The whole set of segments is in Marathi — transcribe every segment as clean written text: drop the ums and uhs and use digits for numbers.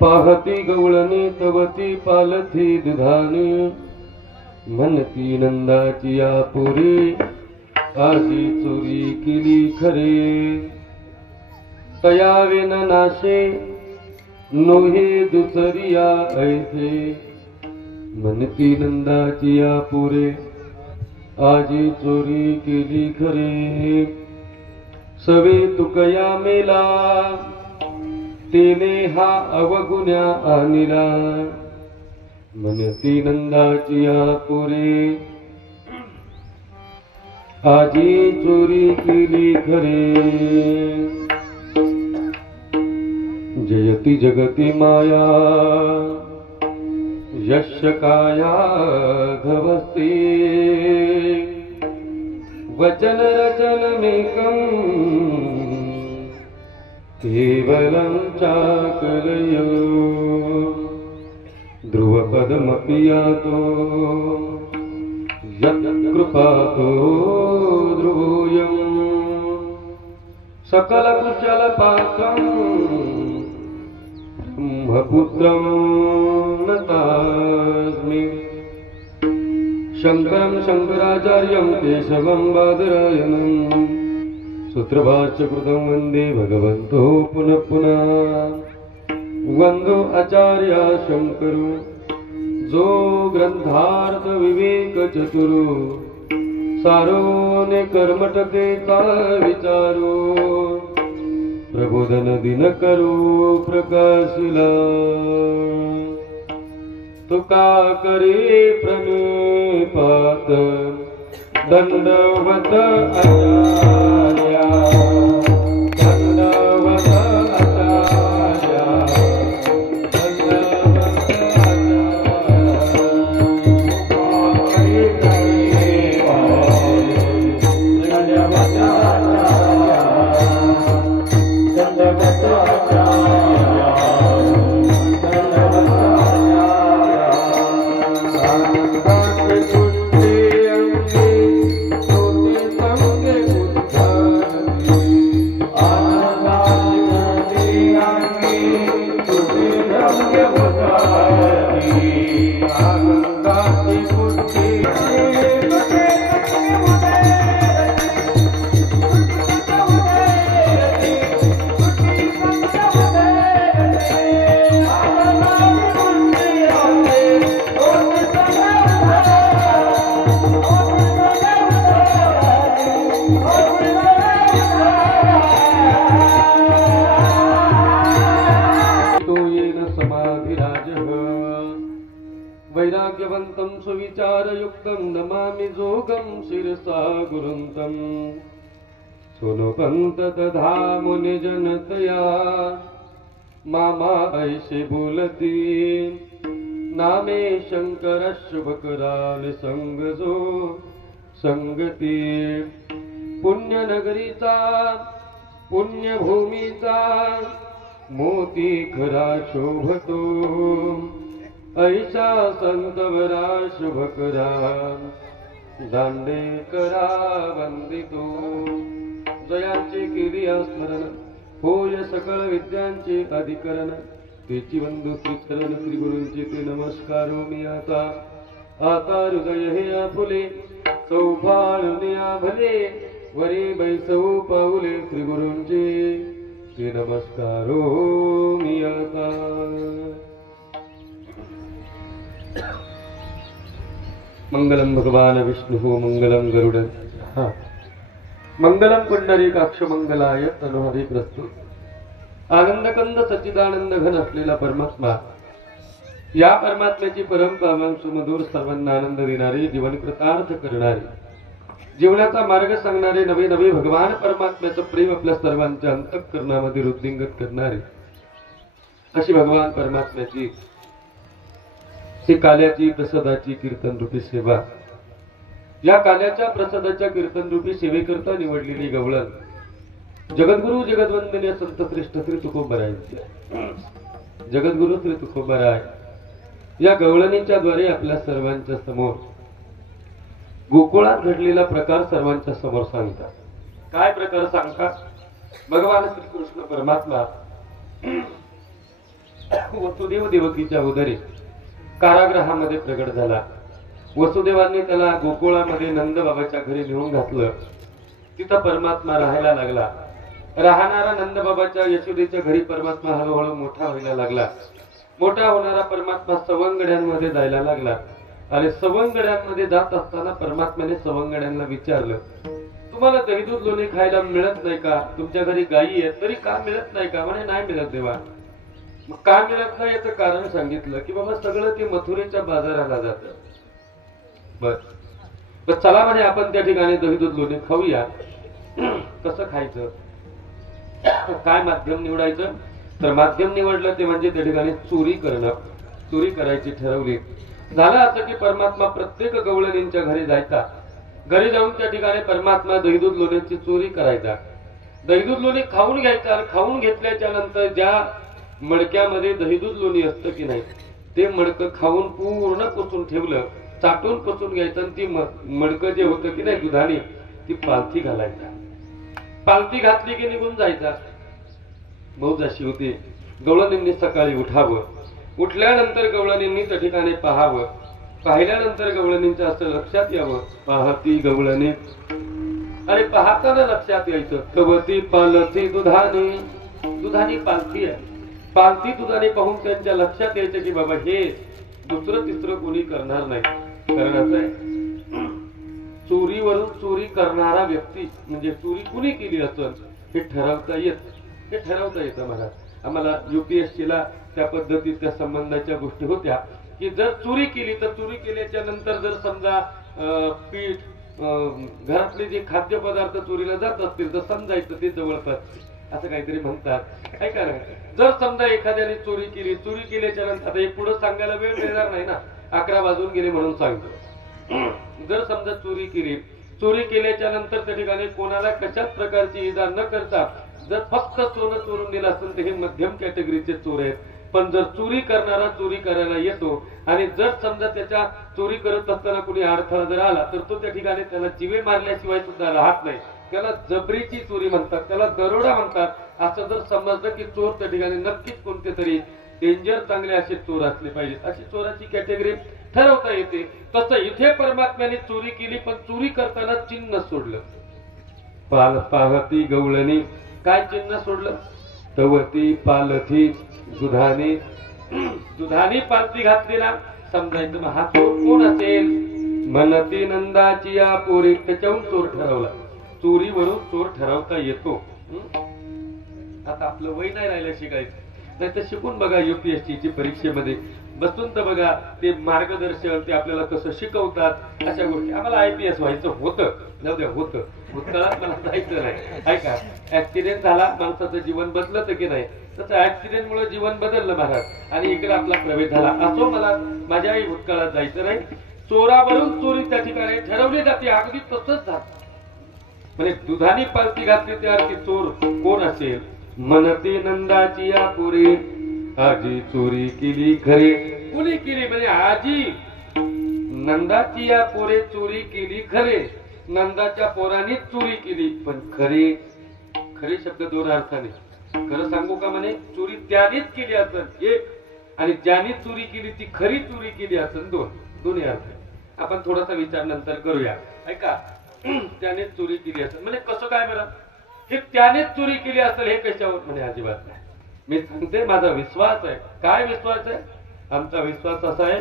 पाहती गवळणी तवती पालथी दुधानी म्हणती नंदाची या पुरी आजी चोरी केली खरे तयावेन नाशे नोहे दुसरिया ऐसे म्हणती नंदाची या पुरे आजी चोरी केली खरे सवे तुकया मेला तेने हा अवगुण्या आणिला म्हणती नंदाची या पुरे आजी चोरी केली खरे जयति जगति माया यस्य काया धवस्ते वचन रचनमेकं केवलं चाकलयो ध्रुवपदमपि यातो यत्कृपातो ध्रुवोऽयं सकलकुशलपात्रं ब्रह्मपुत्रं नतास्मि शंकरं शंकराचार्यं केशवं बादरायणं सूत्रभाष्यकृतं वन्दे भगवन्तो पुनः पुनः वन्दो आचार्य शंकरो जो ग्रंथार्थ विवेक चतुरो सारो ने कर्मटके का विचारो प्रबोधन दिन करो प्रकाशिला तुका करे प्रणिपात दंडवत आचार्या दंडवत आचार्या वैराग्यवन्तं सुविचारयुक्तं नमामि जोगं शिरसा गुरुन्तं सोनोपंत तथा मुनिजनतया मामा ऐसे बोलती नामे शंकर शुभकराल संगजो संगती पुण्यनगरीचा पुण्यभूमीचा मोती खरा शोभतो ऐसा संतवरा शुभकरा दांडेकरा वंदितो जयांचे केलिया स्मरण होय सकळ विद्यांचे अधिकरण तेची वंदू श्रीचरण श्री गुरूंचे ते नमस्कारो मी आता हृदय हे आफुले सौभाळुने आभले वरे बैसौ पाऊले श्री गुरूंचे ते नमस्कारो मी आता मंगलम भगवान विष्णु मंगलम गरुड मंगलम पुंडरीकाक्ष मंगलाय तनोहरी प्रस्तुत आनंदकंद सच्चिदानंद घन असलेला परमात्मा या परमात्म्याची परमपावन सुमधुर सर्वांना आनंद देणारे जीवन कृतार्थ करणारे जीवनाचा मार्ग सांगणारे नवे नवे भगवान परमात्म्याचं प्रेम आपल्या सर्वांच्या अंतःकरणामध्ये रुद्धिंगत करणारे अशी भगवान परमात्म्याची ती काल्याची प्रसादाची कीर्तन रूपी सेवा या काल्याच्या प्रसादाच्या कीर्तन रूपी सेवेकरता निवडलेली गवळण जगद्गुरु जगद्वंदनीय संत श्रेष्ठ श्री तुकोबरायांची जगद्गुरु श्री तुकोबराय या गवळणीच्या द्वारे आपल्या सर्वांच्या समोर गोकुळात घडलेला प्रकार सर्वांच्या समोर सांगतात काय प्रकार सांगता भगवान श्रीकृष्ण परमात्मा वसुदेव देवकीच्या उदरी कारागृहामध्ये प्रगट झाला. वसुदेवांनी त्याला गोकुळामध्ये नंद बाबाच्या घरी नेऊन घातलं. तिथं परमात्मा राहायला लागला. राहणारा नंद बाबाच्या यशोदेच्या घरी परमात्मा हळूहळू मोठा व्हायला लागला. मोठा होणारा परमात्मा सवंगड्यांमध्ये जायला लागला. आणि सवंगड्यांमध्ये जात असताना परमात्म्याने सवंगड्यांना विचारलं, तुम्हाला दही दूध लोणी खायला मिळत नाही का? तुमच्या घरी गायी आहेत तरी का मिळत नाही का? म्हणे नाही मिळत देवा. मग का मिळत नाही याचं कारण सांगितलं की बाबा सगळं ते मथुरेच्या बाजाराला जातं. बस चला म्हणे आपण त्या ठिकाणी दही दूध लोणी खाऊया. कसं खायचं, काय माध्यम निवडायचं? तर माध्यम निवडलं ते म्हणजे त्या ठिकाणी चोरी करणं. चोरी करायची ठरवली. झालं असं की परमात्मा प्रत्येक गवळणींच्या घरी जायचा. घरी जाऊन त्या ठिकाणी परमात्मा दहीदूध लोण्याची चोरी करायचा. दहीदूध लोणी खाऊन घ्यायचा. आणि खाऊन घेतल्याच्या नंतर ज्या मडक्यामध्ये दहीदूध लोणी असतं की नाही ते मडकं खाऊन पूर्ण पुसून ठेवलं. चाटून पुसून घ्यायचं आणि ती मडकं जे होतं की नाही दुधाने ती पालथी घालायचा. पालथी घातली की निघून जायचा. मौज अशी होती. गवळणींनी सकाळी उठावं. उठल्यानंतर गवळणींनी त्या ठिकाणी पाहावं. पाहिल्यानंतर गवळणींच्या असं लक्षात यावं, पाहती गवळणी. आणि पाहताना लक्षात यायचं, कवती पालथी दुधाने. दुधाने पालथी आहे. पालथी दुधाने पाहून त्यांच्या लक्षात यायचं की बाबा हे दुसरं तिसरं कोणी करणार नाही. कारण असं आहे, चोरीवरून चोरी करणारा व्यक्ती म्हणजे चोरी कुणी केली असेल हे ठरवता येतं महाराज. आम्हाला UPSCला त्या पद्धतीत त्या संबंधाच्या गोष्टी होत्या की जर चोरी केली तर चोरी केल्याच्या नंतर जर समजा पीठ घरातले जे खाद्यपदार्थ चोरीला जात असतील तर समजायचं ते जवळपास असं काहीतरी म्हणतात. काय कारण जर समजा एखाद्याने चोरी केल्याच्या नंतर आता हे पुढे सांगायला वेळ मिळणार नाही ना, 11 वाजून गेले म्हणून सांगतो. जर समजा चोरी केल्याच्या नंतर त्या ठिकाणी कोणाला कशाच प्रकारची इजा न करता जर फक्त सोनं चोरून दिलं असेल तर हे मध्यम कॅटेगरीचे चोर आहेत. पण जर चोरी करणारा चोरी करायला येतो आणि जर समजा त्याच्या चोरी करत असताना कोणी अडथळा जर आला तर तो त्या ठिकाणी त्याला जिवे मारल्याशिवाय सुद्धा राहत नाही. त्याला जबरीची चोरी म्हणतात, त्याला दरोडा म्हणतात. असं जर समजलं की चोर त्या ठिकाणी नक्कीच कोणते तरी डेंजर चांगले असे चोर असले पाहिजेत. अशी चोराची कॅटेगरी ठरवता येते. तसं इथे परमात्म्याने चोरी केली पण चोरी करताना चिन्ह सोडलं. पाहती गवळणी. काय चिन्ह सोडलं? तवती पालथी दुधाने पालथी घातली ना समजायचं मग हा चोर कोण असेल? मनती नंदाची या पोरी. त्याच्याहून चोर ठरवला. चोरीवरून चोर ठरवता येतो. आता आपलं वय नाही राहिलं शिकायचं. नाही तर शिकून बघा UPSCची परीक्षेमध्ये बसून तर बघा ते मार्गदर्शन ते आपल्याला कसं शिकवतात अशा गोष्टी. आम्हाला IPS व्हायचं होतं. जाऊ द्या होतं. भूतकाळात मला जायचं नाही. ऐका ऍक्सिडेंट झाला माणसाचं जीवन बदलतं की नाही तसं ऍक्सिडेंटमुळे जीवन बदललं महाराज आणि इकडे आपला प्रवेश झाला. असो मला माझ्याही भूतकाळात जायचं नाही. चोरावरून चोरी त्या ठिकाणी ठरवली जाते. अगदी तसंच झालं. म्हणजे दुधाने पालथी घातली त्यावर की चोर कोण असेल? मनती नंदाची या पुरी. आजी चोरी केली खरे. कुणी केली? म्हणजे आजी नंदाची या पोरे चोरी केली खरे. नंदाच्या पोरांनीच चोरी केली पण खरे शब्द दोन अर्थाने. खरं सांगू का म्हणे चोरी त्यानेच केली असेल एक आणि ज्याने चोरी केली ती खरी चोरी केली असेल दोन्ही अर्थ. आपण थोडासा विचार नंतर करूया. ऐका त्यानेच चोरी केली असेल म्हणजे कसं काय बरं? हे त्यानेच चोरी केली असेल हे कशावर? म्हणे अजिबात नाही. मी सांगते माझा विश्वास आहे. काय विश्वास आहे? आमचा विश्वास असा आहे,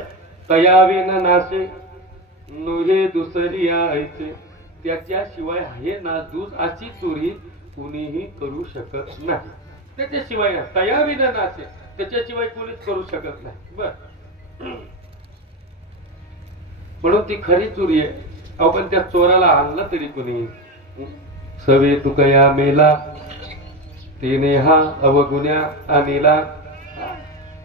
तयावी न नाशे नुहे दुसरी यायचे. त्याच्याशिवाय हे नादूस अशी चोरी कुणीही करू शकत नाही. त्याच्याशिवाय तयावी न नाशे त्याच्याशिवाय कोणीच करू शकत नाही. बर म्हणून ती खरी चोरी आहे. आपण त्या चोराला आणलं तरी कोणी सवे तुकया मेला तिने हा अवगुण्या आणला.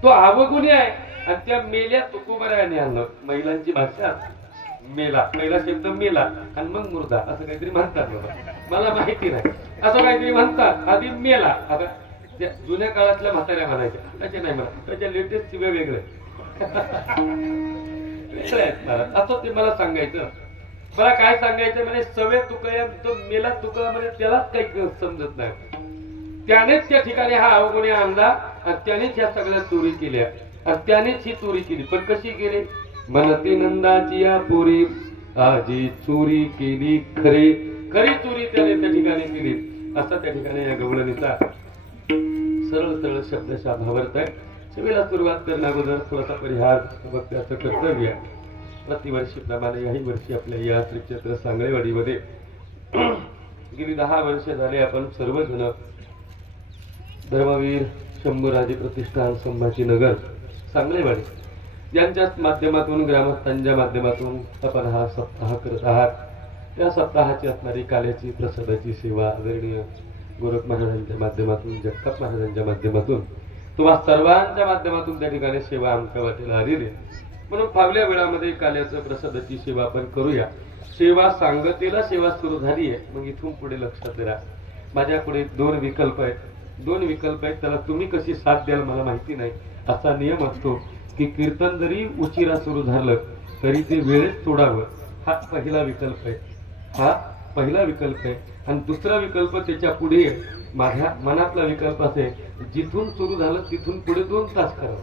तो अवगुण्या आहे आणि त्या मेल्या तुकुबऱ्याने आणलं. महिलांची भाषा मेला. पहिला शब्द मेला आणि मग मुर्दा असं काहीतरी म्हणतात बाबा. मला माहिती नाही असं काहीतरी म्हणतात. आधी मेला. आता त्या जुन्या काळातल्या म्हाताऱ्या म्हणायच्या त्याचे नाही म्हणा. त्याच्या लेटेस्ट वेगवेगळे असं ते मला सांगायचं. मला काय सांगायचं म्हणजे सवे तुकया तो मेला तुका म्हणजे त्यालाच काही समजत नाही. त्यानेच त्या ठिकाणी हा अवगुणी आणला आणि त्यानेच ह्या सगळ्या चोरी केल्या आणि त्यानेच ही चोरी केली. पण कशी केली? मनती नंदाची या पुरी आजी चोरी केली खरी खरी चोरी त्याने त्या ठिकाणी केली. असा त्या ठिकाणी या गवळणीचा सरळ सरळ शब्दशः भावार्थ आहे. सगळ्याला सुरुवात करण्या अगोदर थोडासा परिहार वक्त्याचं कर्तव्य आहे. प्रतिवर्षीप्रमाणे याही वर्षी आपल्या या श्री क्षेत्र सांगळेवाडीमध्ये गेली 10 वर्ष झाले आपण सर्वजण धर्मवीर शंभूराजे प्रतिष्ठान संभाजीनगर सांगळेवाडी यांच्या माध्यमातून ग्रामस्थांच्या माध्यमातून आपण हा सप्ताह करत आहात. त्या सप्ताहाची असणारी काल्याची प्रसादाची सेवा आदरणीय गोरख महाराजांच्या माध्यमातून जगताप महाराजांच्या माध्यमातून तुम्हा सर्वांच्या माध्यमातून त्या ठिकाणी सेवा आमच्या वाटेला आलेली. म्हणून फावल्या वेळामध्ये काल्याचं प्रसादाची सेवा आपण करूया. सेवा सांगतेला सेवा सुरू झाली आहे. मग इथून पुढे लक्षात द्या माझ्या पुढे 2 विकल्प आहेत. 2 विकल्प आहेत. त्याला तुम्ही कशी साथ द्याल मला माहिती नाही. असा नियम असतो की कीर्तन जरी उशिरा सुरू झालं तरी ते वेळेत सोडावं. हा पहिला विकल्प आहे. हा पहिला विकल्प आहे. आणि दुसरा विकल्प त्याच्या पुढे माझ्या मनातला विकल्प असेल जिथून सुरू झालं तिथून पुढे 2 तास करावं.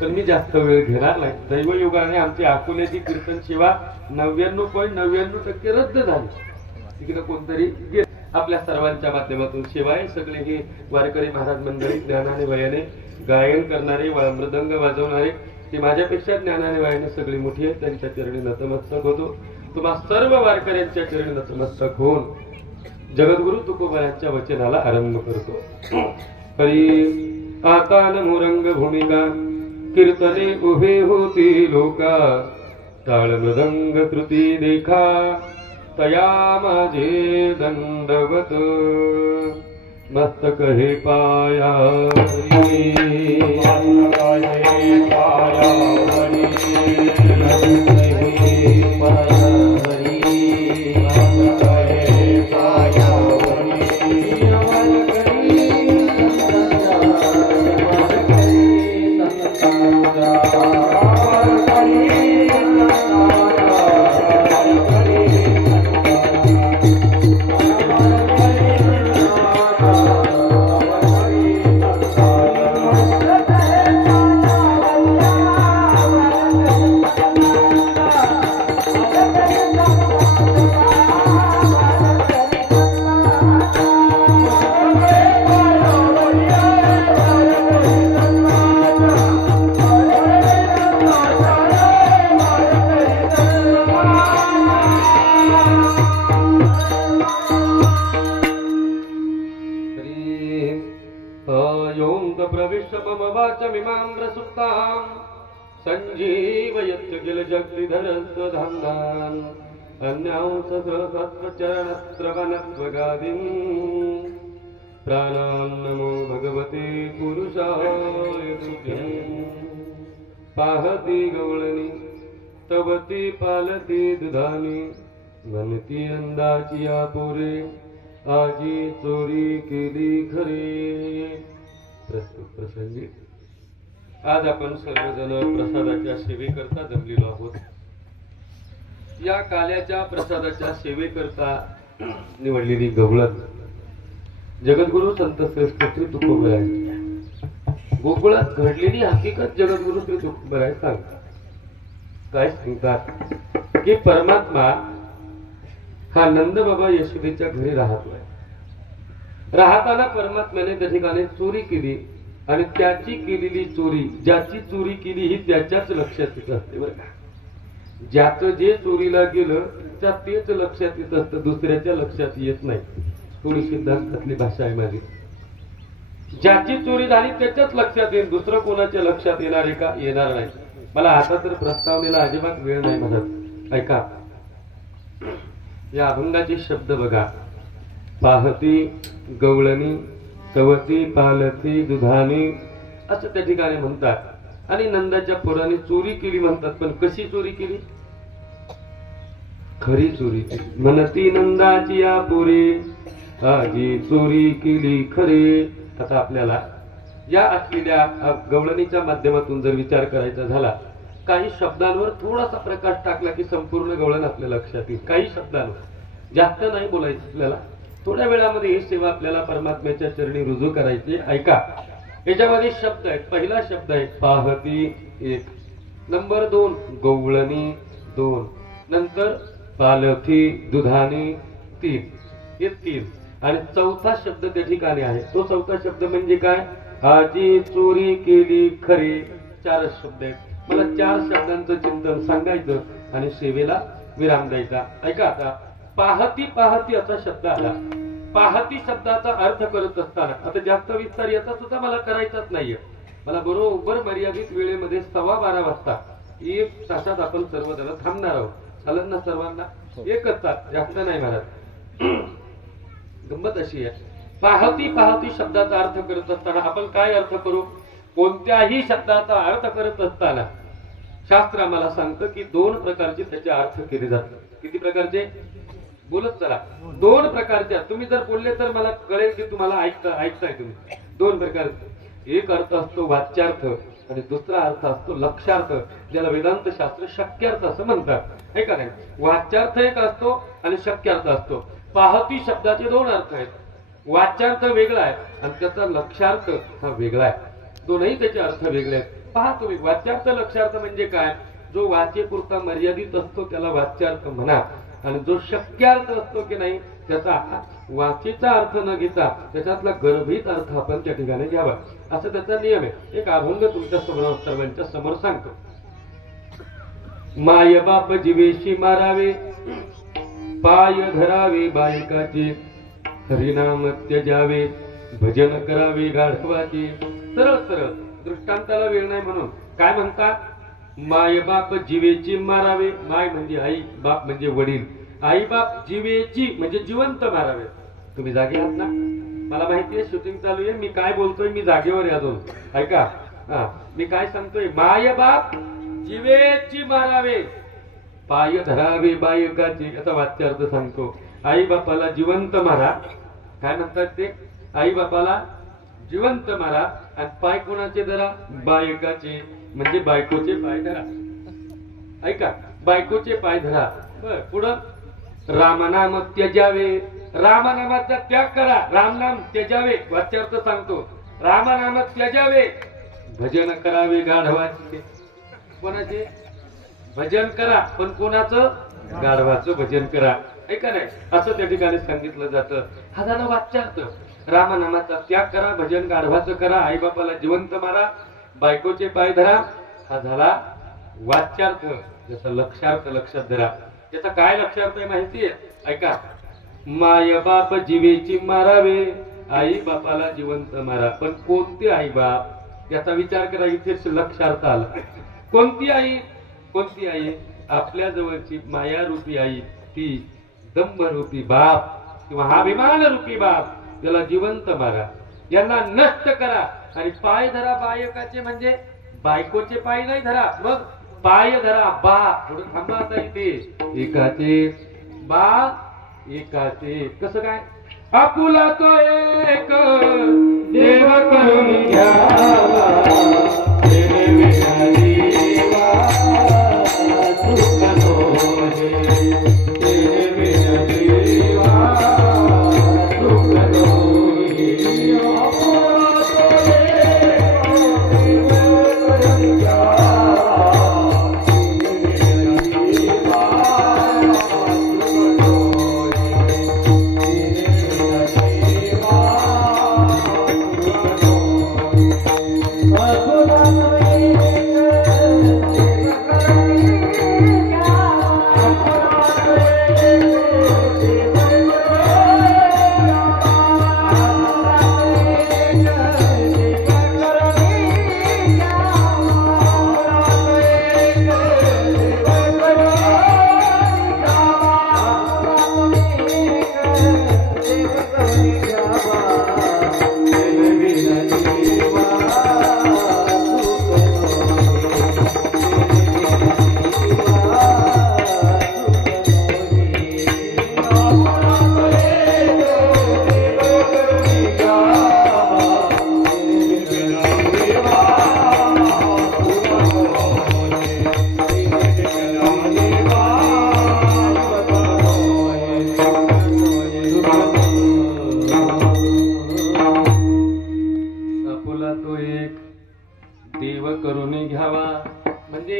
तर मी जास्त वेळ घेणार नाही. दैवयोगाने आमची अकोल्याची कीर्तन सेवा 99.99% रद्द झाली. तिकडे कोणतरी आपल्या सर्वांच्या माध्यमातून सेवा आहे. सगळे हे वारकरी महाराज मंडळी ज्ञानाने वयाने गायन करणारे मृदंग वाजवणारे ते माझ्यापेक्षा ज्ञानाने वयाने सगळी मोठी आहेत. त्यांच्या चरणी नतमस्तक होतो. तुम्हा सर्व वारकऱ्यांच्या चरणी नतमस्तक होऊन जगद्गुरु तुकोबायांच्या वचनाला आरंभ करतो. हरी आता मुरंग भूमिका कीर्तने उभे होती लोका टाळ मृदंग कृती देखा तया माझे दंडवत मस्तक हे पाया संजीवयत् किल जगद्धरस्वधाम्नान् अन्यांसहस्रचरणश्रवणत्वगादिं प्राणान् नमो भगवते पुरुषाय तुभ्यं. पाहती गवळणी तवती पालती दुधानी म्हणती अंदाची आपुरे आजी चोरी केली खरी. प्रस्तुत प्रसंगी आज आपण सर्वजण प्रसादाच्या सेवेकरता जमलेलो आहोत. या काल्याच्या प्रसादाच्या सेवेकरता निवडलेली गवळण जगद्गुरु संत श्रेष्ठ श्री तुकोबराय गोकुळात घडलेली हकीकत जगद्गुरु श्री तुकोबराय सांगतात. काय सांगतात की परमात्मा हा नंद बाबा यशोदेच्या घरी राहतोय. राहताना परमात्म्याने त्या ठिकाणी चोरी केली आणि त्याची केलेली चोरी ज्याची चोरी केली ही त्याच्याच लक्षात येत असते. बरं का, ज्याचं जे चोरीला गेलं त्या तेच लक्षात येत असतं, दुसऱ्याच्या लक्षात येत नाही. थोडी सिद्धांतातली भाषा आहे माझी. ज्याची चोरी झाली त्याच्याच लक्षात येईल, दुसरं कोणाच्या लक्षात येणार आहे का? येणार नाही. मला आता तर प्रस्तावनेला अजिबात वेळ नाही म्हणत. ऐका या अभंगाचे शब्द बघा. पाहती गवळणी तवती पालती दुधानी असं त्या ठिकाणी म्हणतात. आणि नंदाच्या पोराने चोरी केली म्हणतात. पण कशी चोरी केली? खरी चोरी केली. म्हणती नंदाची या पोरी आजी चोरी केली खरी. आता आपल्याला या असलेल्या गवळणीच्या माध्यमातून जर विचार करायचा झाला काही शब्दांवर थोडासा प्रकाश टाकला की संपूर्ण गवळण आपल्या लक्षात येईल. काही शब्दांवर जास्त नाही बोलायचं आपल्याला. थोड्या वेळामध्ये ही सेवा आपल्याला परमात्म्याच्या चरणी रुजू करायची. ऐका, याच्यामध्ये शब्द आहेत. पहिला शब्द आहे पाहती 1, नंबर 2 गवळणी 2, नंतर पालथी दुधाने 3, हे 3, आणि चौथा शब्द त्या ठिकाणी आहे. तो चौथा शब्द म्हणजे काय? आजी चोरी केली खरी. 4 शब्द आहेत. मला 4 शब्दांचं चिंतन सांगायचं आणि सेवेला विराम द्यायचा. ऐका, आता पाहती पाहती असा शब्द आला. पाहती शब्दाचा अर्थ करत असताना आता जास्त विस्तार याचा सुद्धा मला करायचाच नाहीये. मला बरोबर मर्यादित वेळेमध्ये 12:15 वाजता 1 तासात आपण सर्वजण थांबणार आहोत. चालेल ना सर्वांना? 1 तास, जास्त नाही महाराज. गंमत अशी आहे, पाहती पाहती शब्दाचा अर्थ करत असताना आपण काय अर्थ करू? कोणत्याही शब्दाचा अर्थ करत असताना शास्त्र आम्हाला सांगतं की 2 प्रकारचे त्याचे अर्थ केले जातात. किती प्रकारचे? बोलत चला. 2 प्रकारच्या. तुम्ही जर बोलले तर मला कळेल की तुम्हाला ऐकताय तुम्ही. 2 प्रकारचे. एक अर्थ असतो वाच्यार्थ आणि दुसरा अर्थ असतो लक्ष्यार्थ, ज्याला वेदांत शास्त्र शक्यार्थ असं म्हणतात. हे का नाही? वाच्यार्थ एक असतो आणि शक्यार्थ असतो. पाहती शब्दाचे 2 अर्थ आहेत. वाच्यार्थ वेगळा आहे आणि त्याचा लक्ष्यार्थ हा वेगळा आहे. दोनही त्याचे अर्थ वेगळे आहेत. पहा तुम्ही, वाच्यार्थ लक्ष्यार्थ म्हणजे काय? जो वाचेपुरता मर्यादित असतो त्याला वाच्यार्थ म्हणा, आणि जो शक्यार्थ असतो की नाही त्याचा वाचेचा अर्थ न घेता त्याच्यातला गर्भित अर्थ आपण त्या ठिकाणी घ्यावा, असं त्याचा नियम आहे. एक अभंग तुमच्या समोर सर्वांच्या समोर सांगतो. माय बाप जीवेशी मारावे, पाय धरावे बायकाचे, हरिनाम त्यजावे, भजन करावे गाढवाचे. सरळ सरळ, दृष्टांताला वेळ नाही म्हणून काय म्हणतात? माय बाप जीवेची मारावे. माय म्हणजे आई, बाप म्हणजे वडील. आई बाप जीवेची म्हणजे जिवंत मारावे. तुम्ही जागे आहात ना? मला माहिती आहे शूटिंग चालू आहे. मी काय बोलतोय मी जागेवर या दोन. ऐका, मी काय सांगतोय? माय बाप जीवेची मारावे, पाय धरावे बायकाचे. याचा वाच्यार्थ सांगतो. आई बापाला जिवंत मारा. काय म्हणतात ते? आई बापाला जिवंत मारा आणि पाय कोणाचे धरा? बायकाचे, म्हणजे बायकोचे पाय धरा. ऐका, बायकोचे पाय धरा. बर, पुढं रामनाम त्यजावे. रामनामाचा त्याग करा. रामनाम त्यजावे, वाच्यार्थ सांगतो. रामनाम त्यजावे, भजन करावे गाढवाचे. कोणाचे? भजन करा, पण कोणाचं? गाढवाचं भजन करा. ऐका नाही, असं त्या ठिकाणी सांगितलं जातं. हा झाला वाच्यार्थ. रामनामाचा त्याग करा, भजन गाढवाचं करा, आई बापाला जिवंत मारा, बायकोचे पाय धरा. हा झाला वाच्यार्थ. याचा लक्ष्यार्थ लक्षात धरा. याचा काय लक्षार्थ आहे माहितीये? ऐका, माय बाप जीवेची मारावे, आई बापाला जिवंत मारा. पण कोणते आई बाप? याचा विचार करा. इथे लक्षार्थ आला. कोणती आई? कोणती आई? आपल्या जवळची माया रूपी आई, ती दंभ रूपी बाप किंवा अभिमान रूपी बाप, त्याला जिवंत मारा, यांना नष्ट करा. आणि पाय धरा बायकाचे, म्हणजे बायकोचे पाय नाही धरा, मग पाय धरा बा. थोडं थांबा आता इथे. एकाचे बा, एकाचे. कसं काय? आपुला तो एक देव करून घ्यावा,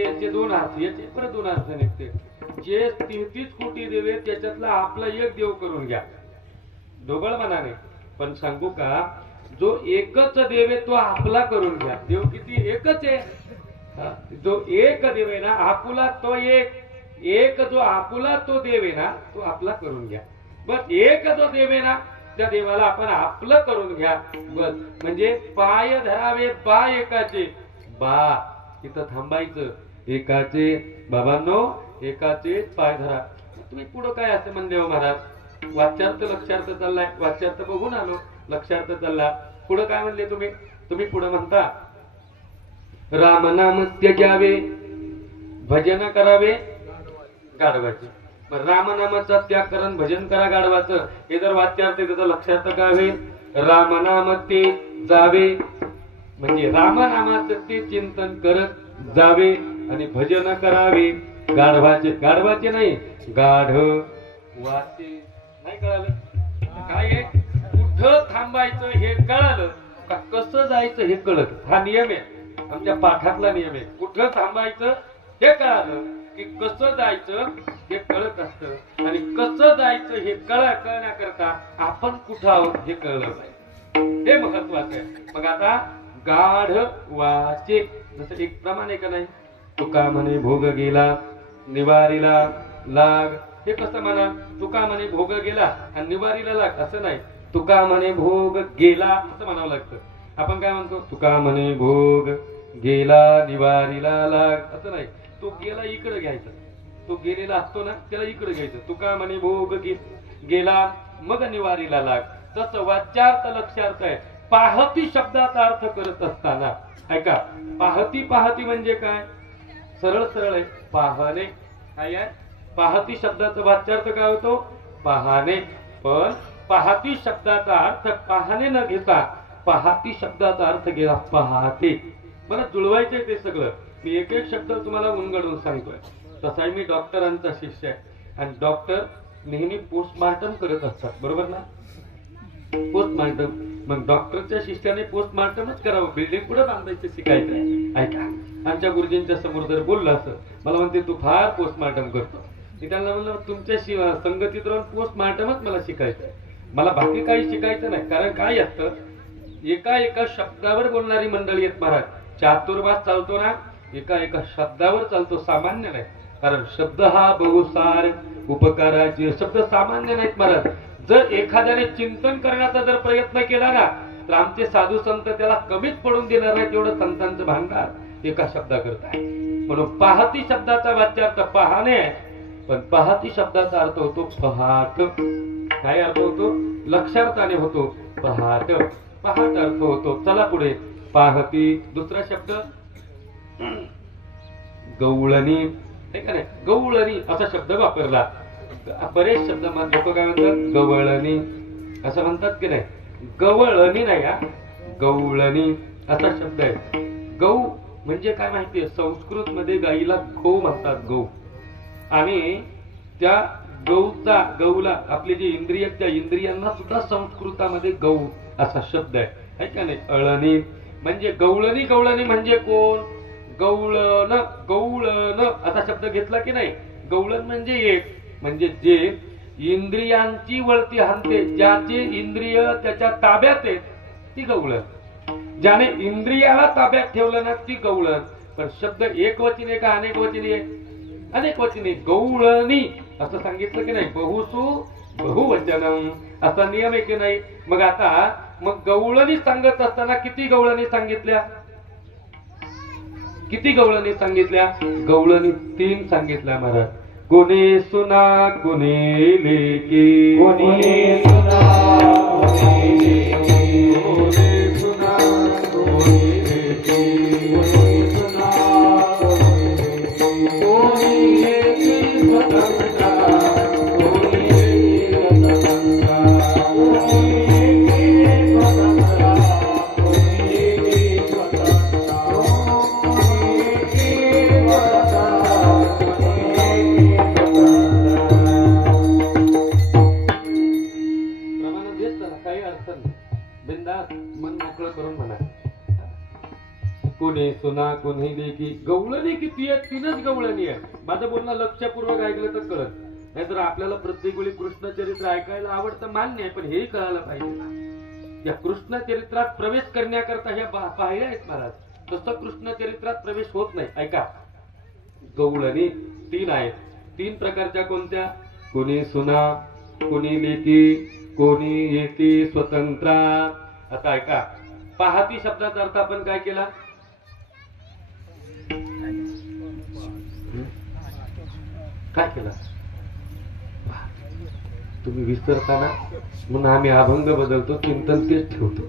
याचे दोन अर्थ, याचे परत दोन अर्थ निघते. जे 33 कोटी देव आहेत त्याच्यातला आपला एक देव करून घ्या, ढोबळ मनाने. पण सांगू का, जो एकच देव आहे तो आपला करून घ्या. देव किती? एकच आहे. जो एक देव आहे ना आपुला, तो एक जो आपुला तो देव आहे ना तो आपला करून घ्या. बस एक जो देव आहे ना त्या देवाला आपण आपलं करून घ्या. बस म्हणजे पाय धरावे बा एकाचे, बा इथं थांबायचं, एकाचे बाबांनो एकाचे पाय धरा. तुम्ही पुढं काय असं म्हणले हो महाराज? वाच्यार्थ लक्षार्थ चाललाय, वाच्यार्थ बघून आलो, लक्षार्थ चालला. पुढं काय म्हणले तुम्ही पुढं म्हणता राम नाम त्याजावे, भजन करावे गाढवाचे. रामनामाचा त्याग करून भजन करा गाढवाचं, हे जर वाच्यार्थ त्याचा लक्षार्थ काय होईल? रामनाम ते जावे म्हणजे रामनामाचं ते चिंतन करत जावे आणि भजन करावे गाढवाचे. गाढवाचे नाही, गाढवाचे. नाही कळालं काय आहे? कुठं थांबायचं हे कळालं का, कसं जायचं हे कळत. हा नियम आहे, आमच्या पाठातला नियम आहे. कुठं थांबायचं हे कळालं की कसं जायचं हे कळत असतं, आणि कसं जायचं हे कळण्याकरता आपण कुठं आहोत हे कळलं पाहिजे, हे महत्वाचं आहे. मग आता गाढवाचे जसं एक प्रमाण आहे का नाही? तुका म्हणे भोग गेला निवारीला लाग, हे कसं म्हणा? तुका म्हणे भोग गेला आणि निवारीला लाग असं नाही, तुका म्हणे भोग गेला असं म्हणावं लागतं. आपण काय म्हणतो? तुका म्हणे भोग गेला निवारीला लाग असं नाही. तो गेला इकडे घ्यायचा, तो गेलेला असतो ना त्याला इकडे घ्यायचं. तुका म्हणे भोग गेला मग निवारीला लाग. तसं वाच्यार्थ लक्षार्थ आहे. पाहती शब्दाचा अर्थ करत असताना ऐका, पाहती म्हणजे काय? सरळ सरळ आहे, पाहणे. काय आहे? पाहती शब्दाचा वाच्यार्थ काय होतो? पाहणे. पण पाहती शब्दाचा अर्थ पाहणे न घेता पाहती शब्दाचा अर्थ घ्या पाहते. मला जुळवायचंय ते सगळं. मी एक एक शब्द तुम्हाला उलगडून सांगतोय. तसाही मी डॉक्टरांचा शिष्य आहे आणि डॉक्टर नेहमी पोस्टमार्टम करत असतात, बरोबर ना? पोस्टमार्टम. मग डॉक्टरच्या शिष्याने पोस्टमार्टमच करावं, बिल्डिंग पुढे बांधायचं शिकायचंय. ऐका, आमच्या गुरुजींच्या समोर जर बोललं असं, मला म्हणते तू फार पोस्टमार्टम करतो. मी त्यांना म्हणलं तुमच्या संगतीत राहून पोस्टमार्टमच मला शिकायचंय, मला बाकी काही शिकायचं नाही. कारण काय असतं, एका शब्दावर बोलणारी मंडळी आहेत महाराज. चातुर्मास चालतो ना, एका शब्दावर चालतो, सामान्य नाही. कारण शब्द हा बहुसार उपकाराचे शब्द सामान्य नाहीत महाराज. जर एखाद्याने चिंतन करण्याचा जर प्रयत्न केला ना तर आमचे साधू संत त्याला कमीच पडून देणार नाही, तेवढं संतांचं भांडार एका शब्दा करताय. म्हणून पाहती शब्दाचा वाच्यार्थ पाहणे, पण पाहती शब्दाचा अर्थ होतो पहाट. काय अर्थ होतो? लक्षार्थाने होतो पहाट. पहाट अर्थ होतो. चला पुढे. पाहती दुसरा शब्द गवळणी, हे का नाही? गवळणी असा शब्द वापरला. बरेच शब्द लोक काय म्हणतात? गवळणी असं म्हणतात की नाही? गवळणी नाही, हा गवळणी असा शब्द आहे. गौ म्हणजे काय माहितीये? संस्कृत मध्ये गाईला गौ म्हणतात, गौ. आणि त्या गौला आपले जे इंद्रिय, त्या इंद्रियांना सुद्धा संस्कृतामध्ये गौ असा शब्द आहे का नाही? अळणी म्हणजे गवळणी. गवळणी म्हणजे कोण? गवळण असा शब्द घेतला की नाही? गवळण म्हणजे एक, म्हणजे जे इंद्रियांची वळती हाणते, ज्याचे इंद्रिय त्याच्या ताब्यात आहेत ती गवळण. ज्याने इंद्रियाला ताब्यात ठेवलं ना ती गवळण. पण शब्द एक वचनी का अनेक वचनी आहे? अनेक वचनी. गवळणी असं सांगितलं की नाही? बहुसु बहुवचनम असा नियम आहे की नाही? मग आता गवळणी सांगत असताना किती गवळणी सांगितल्या? किती गवळणी सांगितल्या? गवळणी 3 सांगितल्या महाराज. कोणी सुना कोणी लेकी, कोणी सुना कोणी लेकी, कोणी सुना कोणी लेकी, कोणी सुना कोणी लेकी, कोणी लेकी स्वतंत्र, कोणी लेकी स्वतंत्र, कोणी लेकी स्वतंत्र, कोणी लेकी स्वतंत्र, कोणी लेकी बिंदास मन मोकळं करून म्हणा. कोणी सुना कोणी लेकी. गवळणी किती आहे? 3च गवळणी आहे. माझं बोलणं लक्षपूर्वक ऐकलं तर कळत. नाहीतर आपल्याला प्रत्येक वेळी कृष्ण चरित्र ऐकायला आवडतं मान्य आहे, पण हेही कळायला पाहिजे ना. या कृष्ण चरित्रात प्रवेश करण्याकरता ह्या पाहिल्या आहेत महाराज. तसं कृष्ण चरित्रात प्रवेश होत नाही. ऐका, गवळणी 3 आहेत. 3 प्रकारच्या कोणत्या? कोणी सुना, कोणी लेकी, कोणी येती स्वतंत्रा. आता ऐका, पाहती शब्दाचा अर्थ आपण काय केला? काय केला? तुम्ही विसरताना म्हणून आम्ही अभंग बदलतो, चिंतन तेच ठेवतो.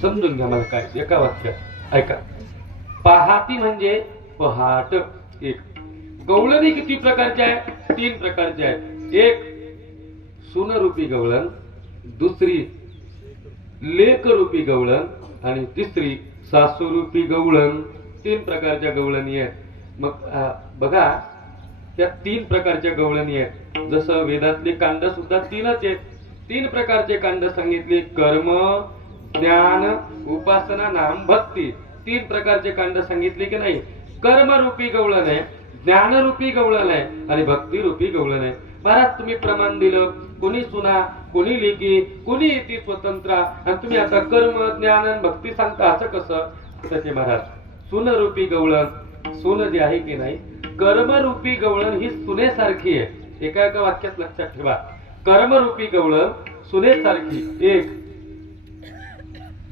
समजून घ्या मला काय एका वाक्यात. ऐका, पाहाती म्हणजे पहाट एक. गवळणी किती प्रकारचे आहे? 3 प्रकारचे आहे. एक सुनरूपी गवळण, दुसरी लेकरूपी गवळण आणि तिसरी सासूरूपी गवळण. 3 प्रकारच्या गवळणी आहेत. मग बघा, त्या 3 प्रकारच्या गवळणी आहेत. जसं वेदातले कांड सुद्धा 3च आहेत. 3 प्रकारचे कांड सांगितले: कर्म, ज्ञान, उपासना, नाम, भक्ती. 3 प्रकारचे कांड सांगितले की नाही? कर्मरूपी गवळण आहे, ज्ञानरूपी गवळण आहे आणि भक्तिरूपी गवळण आहे. महाराज तुम्ही प्रमाण दिलं, कोणी सुना, कोणी लेकी, कोणी येते स्वतंत्रा, आणि तुम्ही आता कर्म, ज्ञान आणि भक्ती सांगता. असं कसं? तसे महाराज, सुनरूपी गवळण, सुन जे आहे की नाही, कर्मरूपी गवळण ही सुनेसारखी आहे. एका एका वाक्यात लक्षात ठेवा. कर्मरूपी गवळण सुनेसारखी एक.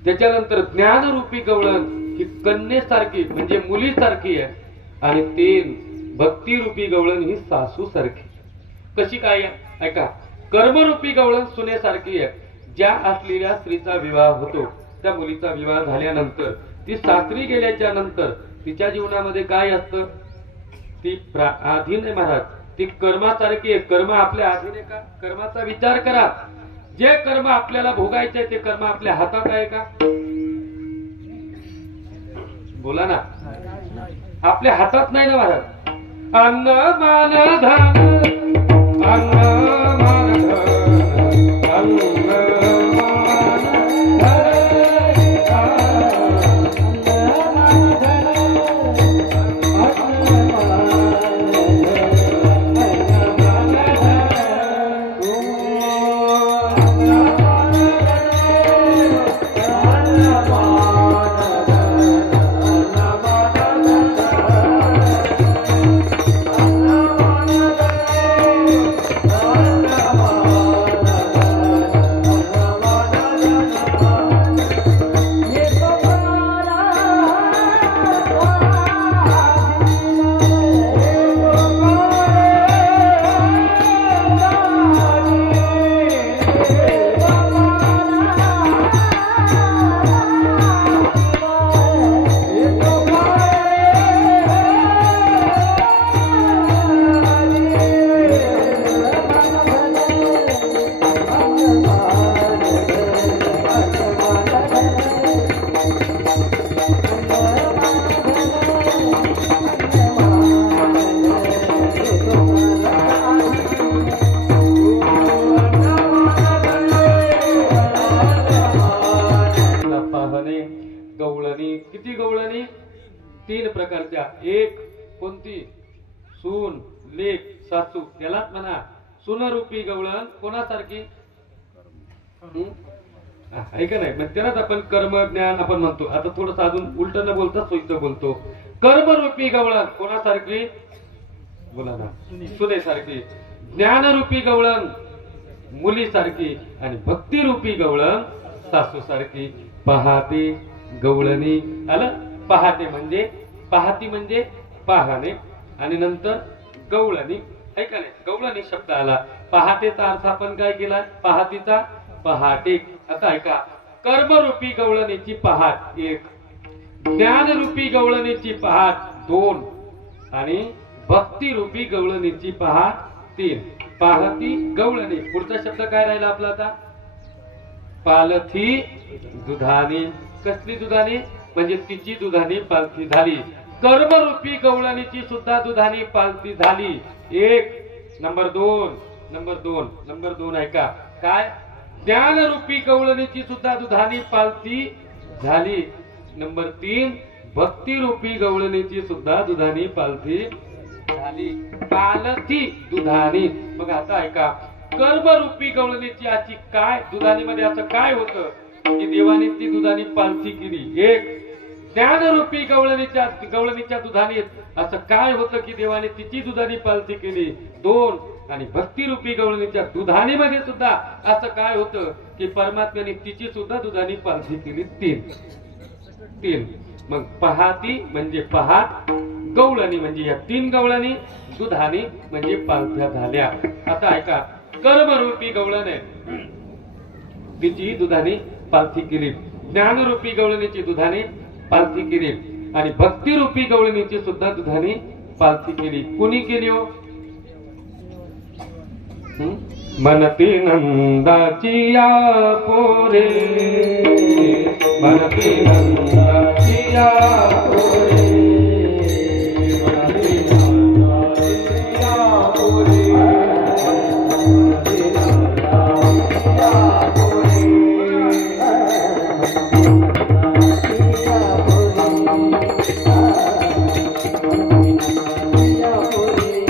त्याच्यानंतर ज्ञानरूपी गवळण ही कन्येसारखी म्हणजे मुलीसारखी आहे. आणि 3 भक्तिरूपी गवळण ही सासू सारखी. कशी काय? ऐका, कर्मरूपी गवळण सुनेसारखी आहे. ज्या असलेल्या स्त्रीचा विवाह होतो, त्या मुलीचा विवाह झाल्यानंतर ती सासरी गेल्याच्या नंतर तिच्या जीवनामध्ये काय असतं? ती अधीन आहे महाराज. ती कर्मासारखी आहे. कर्म आपल्या अधीन आहे का? कर्माचा विचार करा. जे कर्म आपल्याला भोगायचे ते कर्म आपल्या हातात आहे का? बोला ना. आपल्या हातात नाही ना महाराज. अन्न मान धन, अन्न मान धन, अन्न गवळणी. किती गवळणी? 3 प्रकारच्या. एक कोणती? सून, लेक, सासू. यालाच म्हणा सुनरूपी गवळण. कोणासारखी? ऐका नाही, मग त्यालाच आपण कर्म ज्ञान आपण म्हणतो. आता थोडं अजून उलट न बोलता सोयीचं बोलतो. कर्मरूपी गवळण कोणासारखी? बोला ना. सुनेसारखी. ज्ञानरूपी गवळण मुलीसारखी आणि भक्तिरूपी गवळण सासू सारखी. पहाती गवळणी. आलं? पहाटे म्हणजे पाहती म्हणजे पाहणे आणि नंतर गवळणी. ऐका नाही, गवळणी शब्द आला. पहाटेचा अर्थ आपण काय केला? पहातीचा पहाटे. आता ऐका, कर्मरूपी गवळणीची पहाट 1, ज्ञानरूपी गवळणीची पहाट 2 आणि भक्तिरूपी गवळणीची पहाट 3. पाहती गवळणी. पुढचा शब्द काय राहिला आपला आता? पालथी दुधानी. कसली दुधानी? म्हणजे तिची दुधानी पालथी झाली. कर्मरूपी गवळणीची सुद्धा दुधानी पालथी झाली. 1. नंबर 2 ऐका काय? ज्ञानरूपी गवळणीची सुद्धा दुधानी पालथी झाली. नंबर 3 भक्ती रूपी गवळणीची सुद्धा दुधानी पालथी झाली. पालथी दुधानी. मग आता ऐका, कर्मरूपी गवळणीची आची काय दुधानी मध्ये असं काय होतं की देवाने ती दुधानी पालथी केली. एक, ज्ञानरूपी गवळणीच्या दुधानी असं काय होतं की देवाने तिची दुधानी पालथी केली. 2, आणि भक्तिरूपी गवळणीच्या दुधानी मध्ये सुद्धा असं काय होतं की परमात्म्याने तिची सुद्धा दुधानी पालथी केली. 3. मग पहाती म्हणजे पहाट, गवळणी म्हणजे या 3 गवळणी, दुधानी म्हणजे पालथ्या झाल्या. आता ऐका, कर्मरूपी गवळण आहे तिची दुधानी पालथी केली, ज्ञानरूपी गवळणीची दुधानी पालथी केली आणि भक्तिरूपी गवळणीची सुद्धा दुधानी पालथी केली. कुणी केली हो? मनती नंदाची या पोरे, मनती नंदाची या पोरे, मनती नंदाची या पोरे, मनती नंदाची या पोरे.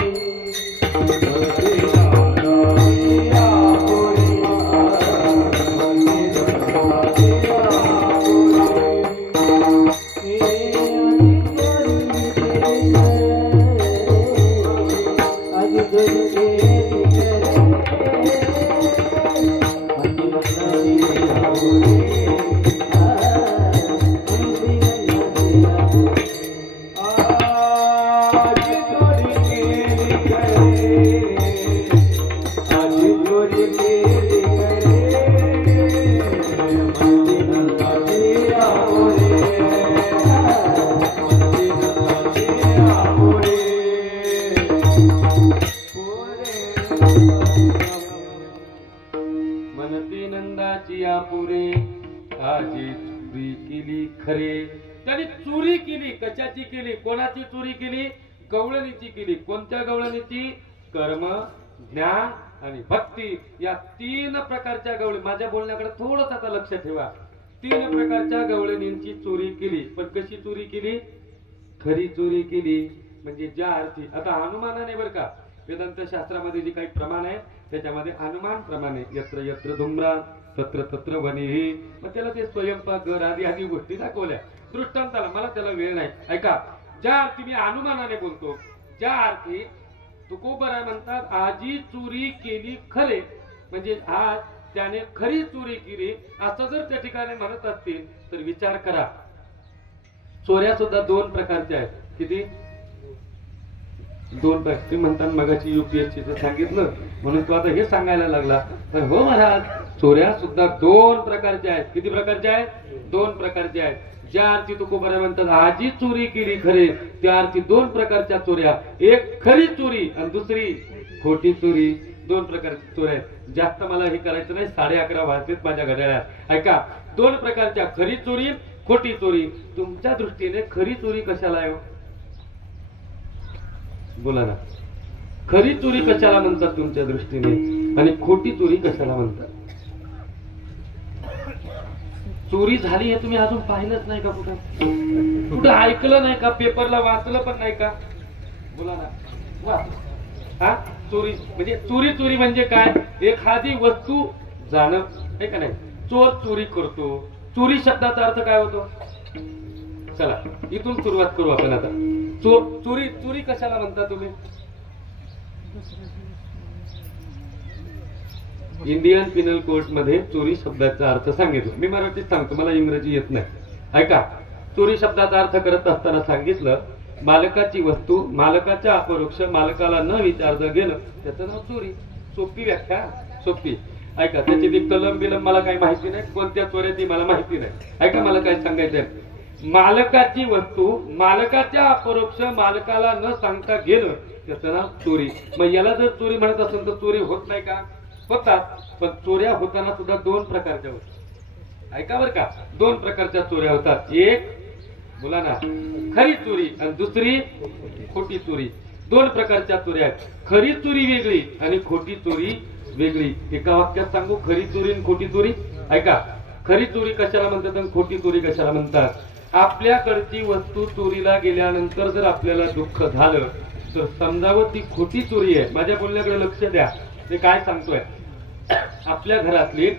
मनती नंदाची या पुरे, आजी चोरी केली खरे. त्याने चोरी केली. कशाची केली? कोणाची चोरी केली? गवळणीची केली. कोणत्या गवळणीची? कर्म, ज्ञान आणि भक्ती या 3 प्रकारच्या गवळणी. माझ्या बोलण्याकडे थोडंच आता लक्ष ठेवा. 3 प्रकारच्या गवळणींची चोरी केली. पण कशी चोरी केली? खरी चोरी केली. म्हणजे ज्या अर्थी, आता हनुमानाने बरं का, वेदांत शास्त्रामध्ये जे काही प्रमाण आहे त्याच्यामध्ये हनुमान प्रमाणे यत्र यत्र धुम्रान तत्र तत्र वनेही, मग त्याला ते स्वयंपाक घर आदी गोष्टी दाखवल्या दृष्टांताला. मला त्याला वेळ नाही. ऐका, ज्या अर्थी मी हनुमानाने बोलतो, ज्या अर्थी तुकोबराय म्हणतात आजी चोरी केली खरे, म्हणजे आज त्याने खरी चोरी केली असं जर त्या ठिकाणी म्हणत असतील तर विचार करा. चोऱ्या सुद्धा 2 प्रकारच्या आहेत. किती? 2 प्रकारचे म्हणतात. मगाची UPSCचं सांगितलं म्हणून तो आता हे सांगायला लागला. तर हो महाराज, चोऱ्या सुद्धा 2 प्रकारच्या आहेत. किती प्रकारच्या आहेत? 2 प्रकारच्या आहेत. ज्या अर्थी तुकोबराय म्हणतात आजी चोरी केली खरे, त्या अर्थी 2 प्रकारच्या चोऱ्या. एक खरी चोरी आणि दुसरी खोटी चोरी. 2 प्रकारच्या चोऱ्या आहेत. जास्त मला हे करायचं नाही. 11:30 वाजलेत माझ्या घड्याळात. ऐका, 2 प्रकारच्या, खरी चोरी, खोटी चोरी. तुमच्या दृष्टीने खरी चोरी कशाला आहे? बोला ना. खरी चोरी कशाला म्हणतात तुमच्या दृष्टीने आणि खोटी चोरी कशाला म्हणतात? चोरी झाली हे तुम्ही अजून पाहिलंच नाही का? कुठं ऐकलं नाही का? पेपरला वाचलं पण नाही का? बोला ना. वाच. हा, चोरी म्हणजे चोरी म्हणजे काय? एखादी वस्तू जाणं, हे का नाही? चोर चोरी करतो. चोरी शब्दाचा अर्थ काय होतो? चला इथून सुरुवात करू आपण आता. चोरी कशाला म्हणता तुम्ही? इंडियन पिनल कोड मध्ये चोरी शब्दाचा अर्थ सांगितलं. मी मराठीत सांगतो, मला इंग्रजी येत नाही. ऐका, चोरी शब्दाचा अर्थ करत असताना सांगितलं, मालकाची वस्तू मालकाच्या अपरोक्ष मालकाला न विचारता गेलं त्याचं नाव चोरी. सोपी व्याख्या, सोपी. ऐका, त्याची ती कलम बिलम मला काही माहिती नाही, कोणत्या चोऱ्या ती मला माहिती नाही. ऐका, मला काय सांगायचंय, मालकाची वस्तू मालकाच्या अपरोक्ष मालकाला न सांगता गेलं त्याचं नाव चोरी. मग याला जर चोरी म्हणत असेल तर चोरी होत नाही का? होतात. पण चोऱ्या होताना सुद्धा 2 प्रकारच्या होतात. ऐका बरं का, 2 प्रकारच्या चोऱ्या होतात. एक, बोला ना, खरी चोरी आणि दुसरी खोटी चोरी. 2 प्रकारच्या चोऱ्या आहेत. खरी चोरी वेगळी आणि खोटी चोरी वेगळी. एका वाक्यात सांगू, खरी चोरी आणि खोटी चोरी. ऐका, खरी चोरी कशाला म्हणतात आणि खोटी चोरी कशाला म्हणतात? आपल्याकडची वस्तू चोरीला गेल्यानंतर जर आपल्याला दुःख झालं तर समजावं ती खोटी चोरी आहे. माझ्या बोलण्याकडे लक्ष द्या, ते काय सांगतोय. आपल्या घरातली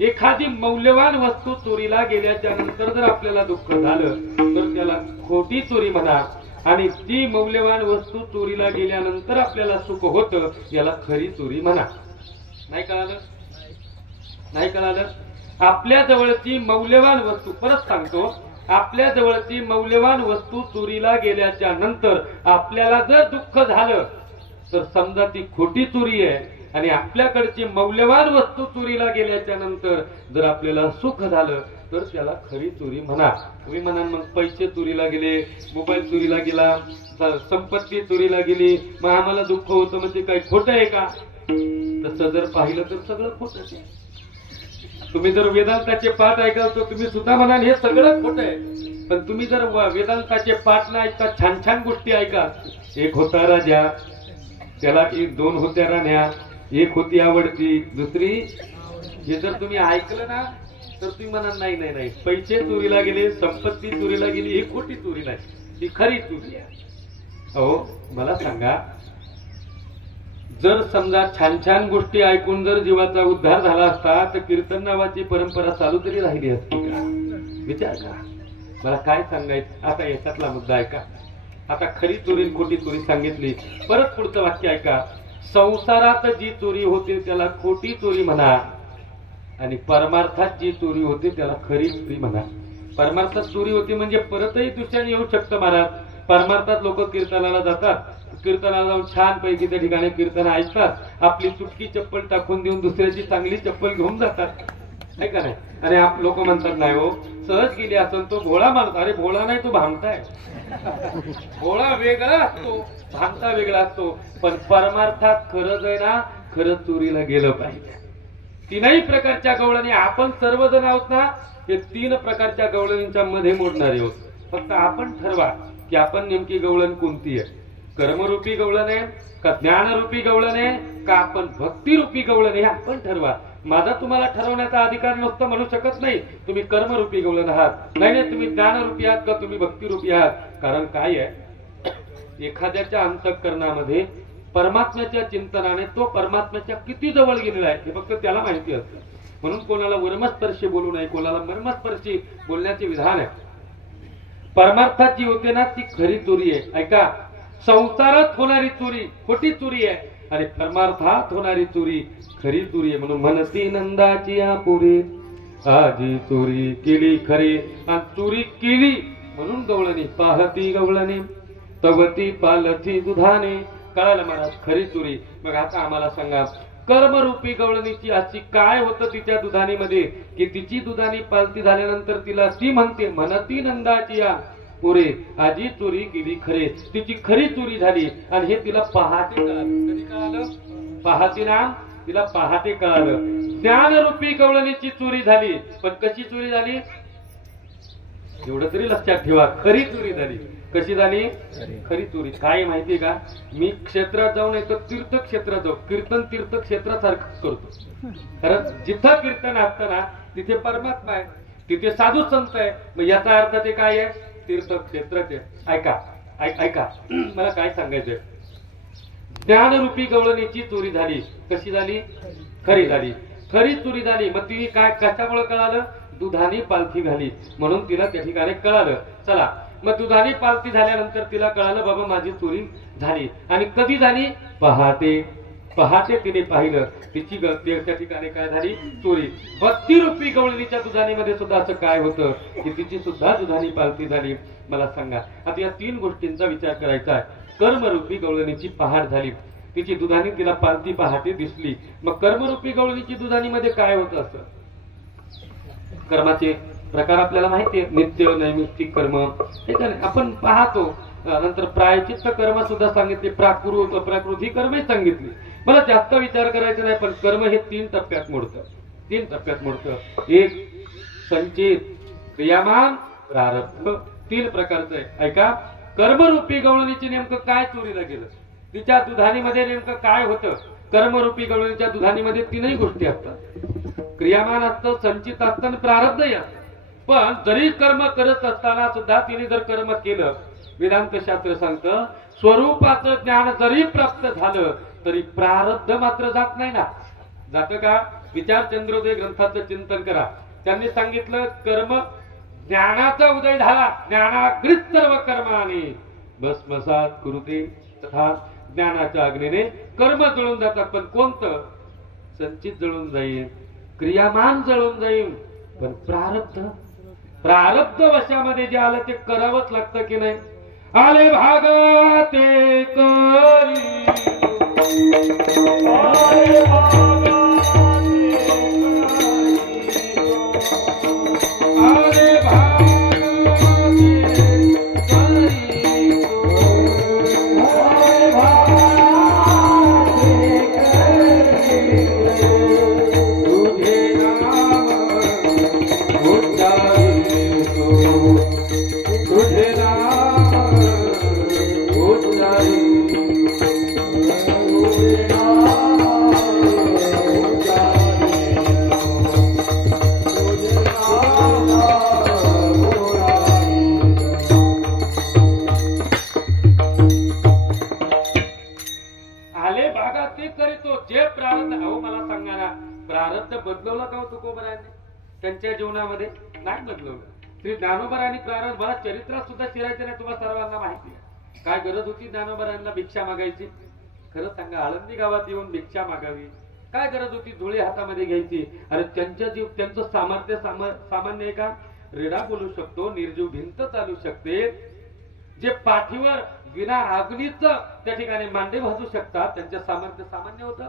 एखादी मौल्यवान वस्तू चोरीला गेल्याच्या नंतर जर आपल्याला दुःख झालं तर त्याला खोटी चोरी म्हणा, आणि ती मौल्यवान वस्तू चोरीला गेल्यानंतर आपल्याला सुख होतं याला खरी चोरी म्हणा. नाही कळालं? नाही कळालं? आपल्या जवळची मौल्यवान वस्तू, परत सांगतो, आपल्या जवळची मौल्यवान वस्तू चोरीला गेल्याच्या नंतर आपल्याला जर दुःख झालं तर समजा ती खोटी चोरी आहे, आणि आपल्याकडची मौल्यवान वस्तू चोरीला गेल्याच्या नंतर जर आपल्याला सुख झालं तर त्याला खरी चोरी म्हणा. तुम्ही म्हणा मग पैसे चोरीला गेले, मोबाईल चोरीला गेला, संपत्ती चोरीला गेली, मग आम्हाला दुःख होतं, म्हणजे काही खोटं आहे का? तसं जर पाहिलं तर सगळं खोटं आहे. तुम्ही जर वेदांताचे पाठ ऐकाल तर तुम्ही सुद्धा म्हणाल हे सगळं खोटं आहे. पण तुम्ही जर वेदांताचे पाठ न ऐकता छान छान गोष्टी ऐका. एक होता राजा, त्याला दोन होत्या राण्या, एक होती आवडती, दुसरी, हे जर तुम्ही ऐकलं ना तर तुम्ही म्हणाल नाही नाही नाही, पैसे चोरीला गेले, संपत्ती चोरीला गेली, ही खोटी चोरी नाही, ती खरी चोरी आहे. अहो मला सांगा, जर समजा छान छान गोष्टी ऐकून जर जीवाचा उद्धार झाला असता तर कीर्तन नावाची परंपरा चालू तरी राहिली असती का? विचार करा. मला काय सांगायचं आता, याच्यातला मुद्दा ऐका. आता खरी चोरी खोटी चोरी सांगितली, परत पुढचं वाक्य ऐका. संसारात जी चोरी होते त्याला खोटी चोरी म्हणा, आणि परमार्थात जी चोरी होते त्याला खरी चोरी म्हणा. परमार्थात चोरी होती म्हणजे परतही दुसऱ्याने येऊ शकतं महाराज. परमार्थात लोक कीर्तनाला जातात, कीर्तनाला जाऊन छान पैकी त्या ठिकाणी कीर्तन ऐकतात, आपली चुटकी चप्पल टाकून देऊन दुसऱ्याची चांगली चप्पल घेऊन जातात, आहे का नाही? आणि लोक म्हणतात नाही हो, सहज गेली असेल तो भोळा माणूस. अरे भोळा नाही, तो भामटाय. भोळा वेगळा असतो, भामटा वेगळा असतो. पण परमार्थात खरंच आहे ना, खरंच चोरीला गेलं पाहिजे. तीनही प्रकारच्या गवळणी आपण सर्वजण आहोत ना, हे तीन प्रकारच्या गवळणींच्या मध्ये मोडणारे आहोत. फक्त आपण ठरवा की आपण नेमकी गवळण कोणती आहे. कर्मरूपी गवळण आहे का ज्ञानरूपी गवळण आहे का आपण भक्तिरूपी गवळण आहे, आपण ठरवा. माझा तुम्हाला ठरवण्याचा अधिकार नसतो, म्हणू शकत नाही तुम्ही कर्मरूपी गवळण आहात, नाही नाही तुम्ही ज्ञानरूपी आहात का तुम्ही भक्तिरूपी आहात. कारण काय आहे, एखाद्याच्या अंतःकरणामध्ये परमात्म्याच्या चिंतनाने तो परमात्म्याच्या किती जवळ गेलेला आहे हे फक्त त्याला माहिती असतं. म्हणून कोणाला वर्मस्पर्शी बोलू नये, कोणाला मर्मस्पर्शी बोलण्याचे विधान आहे. परमार्थात जी होते ना ती खरी चोरी आहे. ऐका, संसारात होणारी चोरी खोटी चोरी आहे, आणि परमार्थात होणारी चोरी खरी चोरी आहे. म्हणून म्हणती नंदाची आपुरी, आजी चोरी केली खरी, आणि चोरी केली म्हणून गवळणी पाहती गवळणी, तवती पालथी दुधाने. कळालं महाराज, खरी चोरी. मग आता आम्हाला सांगा, कर्मरूपी गवळणीची अशी काय होतं तिच्या दुधानीमध्ये की तिची दुधानी पालती झाल्यानंतर तिला ती म्हणती नंदाची या पुरे, आजी चोरी केली खरे, तिची खरी चोरी झाली. आणि हे तिला पहाटे कळालं. कधी कळालं? पहाटे ना, तिला पहाटे कळालं. ज्ञानरूपी गवळणीची चोरी झाली, पण कशी चोरी झाली एवढं तरी लक्षात ठेवा, खरी चोरी झाली. कशी झाली? खरी चोरी. काय माहितीये का, मी क्षेत्रात जाऊन येतो, तीर्थक्षेत्रात जाऊ, कीर्तन तीर्थक्षेत्रासारखं करतो. कारण जिथं कीर्तन असतं ना तिथे परमात्मा आहे, तिथे साधू संत आहे. मग याचा अर्थ ते काय आहे? तीर्थक्षेत्राचे. ऐका ऐका, मला काय सांगायचंय. ज्ञानरूपी गवळणीची चोरी झाली. कशी झाली? खरी झाली. खरी चोरी झाली. मग तिने काय कशामुळे कळालं? दुधानी पालथी घाली म्हणून तिला त्या ठिकाणी कळालं. चला, मग दुधानी पालथी झाल्यानंतर तिला कळालं बाबा माझी चोरी झाली. आणि कधी झाली? पहाटे. पहाटे तिने पाहिलं, तिची त्या ठिकाणी काय झाली? चोरी. भक्तिरूपी गवळणीच्या दुधानीमध्ये सुद्धा असं काय होतं की तिची सुद्धा दुधानी पालथी झाली. मला सांगा, आता या तीन गोष्टींचा विचार करायचा आहे. कर्मरूपी गवळणीची पहाट झाली, तिची दुधानी तिला पालथी पहाटे दिसली. मग कर्मरूपी गवळणीची दुधानीमध्ये काय होतं? असं कर्माचे प्रकार आपल्याला माहिती आहे, नित्य नैमित्तिक कर्म हे आपण पाहतो. नंतर प्रायचित्त कर्म सुद्धा सांगितले, प्राकृत अप्राकृत ही कर्मही सांगितली. मला जास्त विचार करायचा नाही, पण कर्म हे तीन टप्प्यात मोडतं. तीन टप्प्यात मोडतं. एक संचित, क्रियामान, प्रारब्ध. तीन प्रकारचं आहे. ऐका, कर्मरूपी गवळणीची नेमकं काय चोरीला गेलं, तिच्या दुधानीमध्ये नेमकं काय होतं? कर्मरूपी गवळणीच्या दुधानीमध्ये तीनही गोष्टी असतात. क्रियामान असतं, संचित असतं आणि प्रारब्धही असतं. पण जरी कर्म करत असताना सुद्धा तिने जर कर्म केलं, वेदांत शास्त्र सांगतं स्वरूपाचं ज्ञान जरी प्राप्त झालं तरी प्रारब्ध मात्र जात नाही ना. जातं का? विचार चंद्रोदय ग्रंथाचं चिंतन करा. त्यांनी सांगितलं कर्म ज्ञानाचा उदय झाला, ज्ञानाग्रित सर्व कर्माने भस्मसात कुरुते, तथा ज्ञानाच्या अग्नीने कर्म जळून जातात. पण कोणतं? संचित जळून जाईल, क्रियामान जळून जाईल. पण प्रारब्ध वशामध्ये जे आलं ते करावंच लागतं की नाही. आले भागा ते करी, आले भागा आले भागा बदलवलं का तुकोबरांनी? त्यांच्या जीवनामध्ये नाही बदलवलं. श्री ज्ञानोबरांनी प्रारंभ मला चरित्रात सुद्धा शिरायचं नाही. तुम्हाला सर्वांना माहिती आहे काय गरज होती ज्ञानोबरांना भिक्षा मागायची? खरं सांगा, आळंदी गावात येऊन भिक्षा मागावी काय गरज होती? धुळे हातामध्ये घ्यायची. अरे त्यांचं सामर्थ्य सामान्य आहे का? रेडा बोलू शकतो, निर्जीव भिंत चालू शकते, जे पाठीवर विना अग्नीच त्या ठिकाणी मांडे भाजू शकतात, त्यांचं सामर्थ्य सामान्य होतं.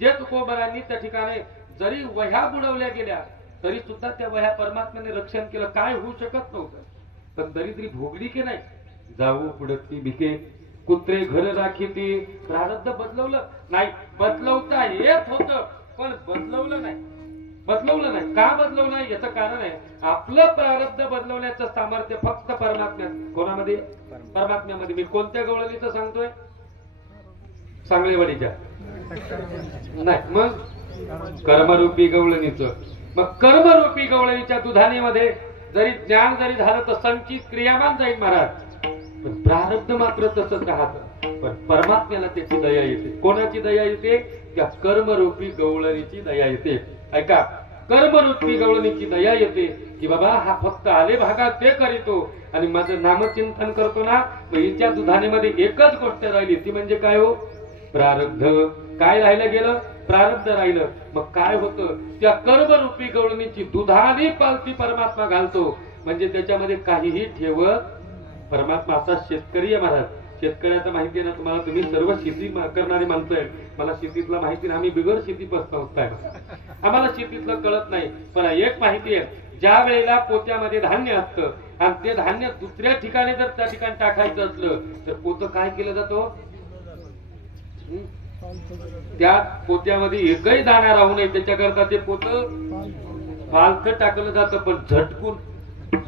जे तुकोबरांनी त्या ठिकाणी जरी वह्या बुडवल्या गेल्या तरी सुद्धा त्या वह्या परमात्म्याने रक्षण केलं. काय होऊ शकत नव्हतं. पण दरिद्री भोगली की नाही? जाऊ पुढती भिके कुत्रे घर राखीती. प्रारब्ध बदलवलं नाही. बदलवता येत होतं पण बदलवलं नाही. का बदलवलं नाही याचं कारण आहे आपलं प्रारब्ध बदलवण्याचं सामर्थ्य फक्त परमात्म्यात. कोणामध्ये? परमात्म्यामध्ये. मी कोणत्या गवळणीचं सांगतोय? सांगलेवाडीच्या नाही, मग कर्मरूपी गवळणीचं. मग कर्मरूपी गवळणीच्या दुधानेमध्ये जरी ज्ञान जरी झालं तर संचित क्रियामान जाईल महाराज. पण प्रारब्ध मात्र तसंच राहतं. पण परमात्म्याला त्याची दया येते. कोणाची दया येते? त्या कर्मरूपी गवळणीची दया येते. ऐका, कर्मरूपी गवळणीची दया येते की बाबा हा फक्त आले भागात ते करीतो आणि माझं नामचिंतन करतो ना, मग हिच्या दुधानेमध्ये एकच गोष्ट राहिली, ती म्हणजे काय हो? प्रारब्ध. काय राहिलं गेलं? प्रारब्ध राहिलं. मग काय होतं? त्या कर्मरूपी गवळणीची दुधाने पालती परमात्मा घालतो. म्हणजे त्याच्यामध्ये काहीही ठेवत. परमात्मा असा शेतकरी आहे महाराज. शेतकऱ्याचं माहिती आहे ना तुम्हाला. तुम्ही सर्व शेती करणारी माणसं आहे. मला शेतीतला माहिती नाही. आम्ही बिगर शेतीपासून होताय. आम्हाला शेतीतलं कळत नाही. पण एक माहिती आहे, ज्या वेळेला पोत्यामध्ये धान्य असतं आणि ते धान्य दुसऱ्या ठिकाणी जर त्या ठिकाणी टाकायचं असलं तर पोतं काय केलं जातं? त्या पोत्यामध्ये एकही दाणा राहू नये त्याच्याकरता ते पोतं पालथं टाकलं जातं. पण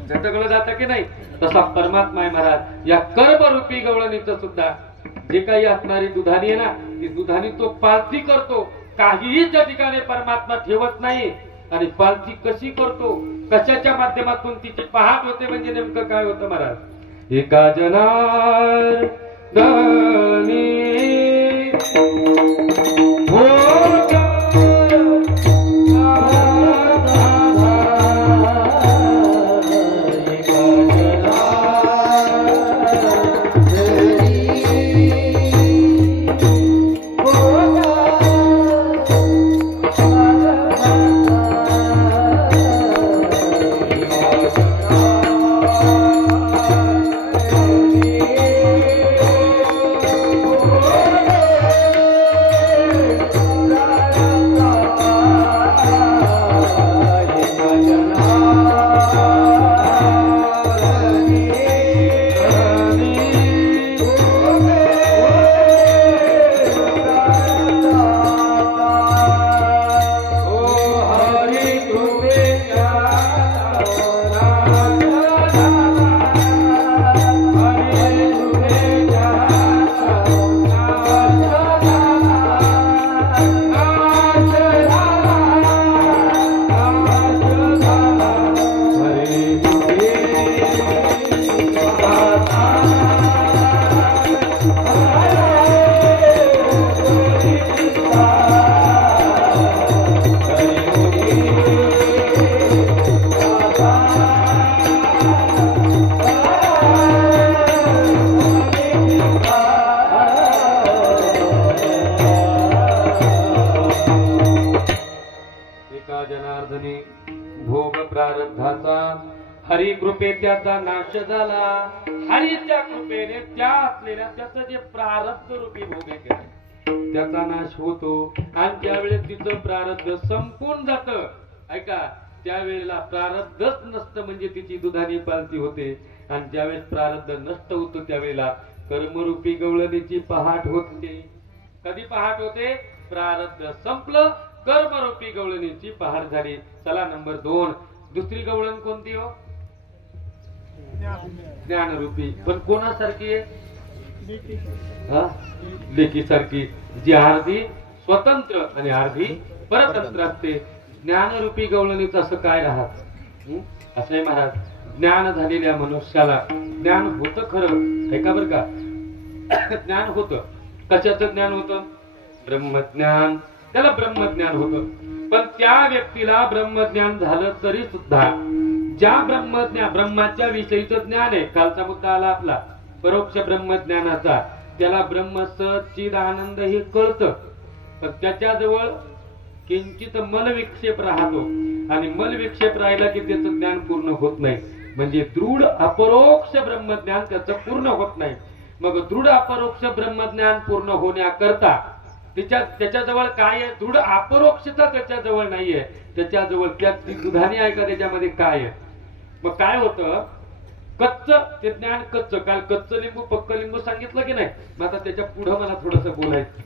झटकलं जातं की नाही? तसा परमात्मा आहे महाराज. या कर्मरूपी गवळणीचं सुद्धा जे काही असणारी दुधानी आहे ना, ती दुधानी तो पालथी करतो. काहीही त्या ठिकाणी परमात्मा ठेवत नाही. आणि पालथी कशी करतो? कशाच्या माध्यमातून तिची पहाट होते? म्हणजे नेमकं काय होतं महाराज? एका जनार्दनी भोग प्रारब्धाचा, हरी कृपे त्याचा नाश झाला. हरीच्या कृपेने त्या असलेल्या त्याचं जे प्रारब्ध रूपी भोग आहे त्याचा नाश होतो. आणि त्यावेळेस तिचं प्रारब्ध संपून जात. ऐका, त्यावेळेला प्रारब्धच नसतं म्हणजे तिची दुधानी पालती होते. आणि ज्यावेळेस प्रारब्ध नष्ट होतो त्यावेळेला कर्मरूपी गवळणीची पहाट होते. कधी पहाट होते? प्रारब्ध संपलं, कर्मरूपी गवळणीची पहाट झाली. चला नंबर 2, दुसरी गवळण कोणती हो? ज्ञानरूपी. पण कोणासारखी आहे? लेकीसारखी, जी अर्धी स्वतंत्र आणि अर्धी परतंत्र असते. ज्ञानरूपी गवळणीचं असं काय राहत? असं आहे महाराज, ज्ञान झालेल्या मनुष्याला ज्ञान होतं खरं, ऐका बरं का, ज्ञान होतं. कशाचं ज्ञान होतं? ब्रह्मज्ञान. त्याला ब्रह्मज्ञान होतं. पण त्या व्यक्तीला ब्रह्मज्ञान झालं तरी सुद्धा ज्या ब्रह्माच्या विषयीचं ज्ञान आहे, कालचा मुद्दा आला आपला परोक्ष ब्रह्मज्ञानाचा, त्याला ब्रह्म सच्चिद आनंद हे कळतं. पण त्याच्याजवळ किंचित मलविक्षेप राहतो. आणि मलविक्षेप राहिला की त्याचं ज्ञान पूर्ण होत नाही. म्हणजे दृढ अपरोक्ष ब्रह्मज्ञान त्याचं पूर्ण होत नाही. मग दृढ अपरोक्ष ब्रह्मज्ञान पूर्ण होण्याकरता त्याच्याजवळ काय आहे? दृढ अपरोक्षता त्याच्याजवळ नाहीये. त्याच्याजवळ त्या दुधाने ऐका त्याच्यामध्ये काय आहे. मग काय होतं? कच्च ते ज्ञान कच्च. काल कच्च लिंबू पक्क लिंबू सांगितलं की नाही? मग आता त्याच्या पुढे मला थोडस बोलायचं.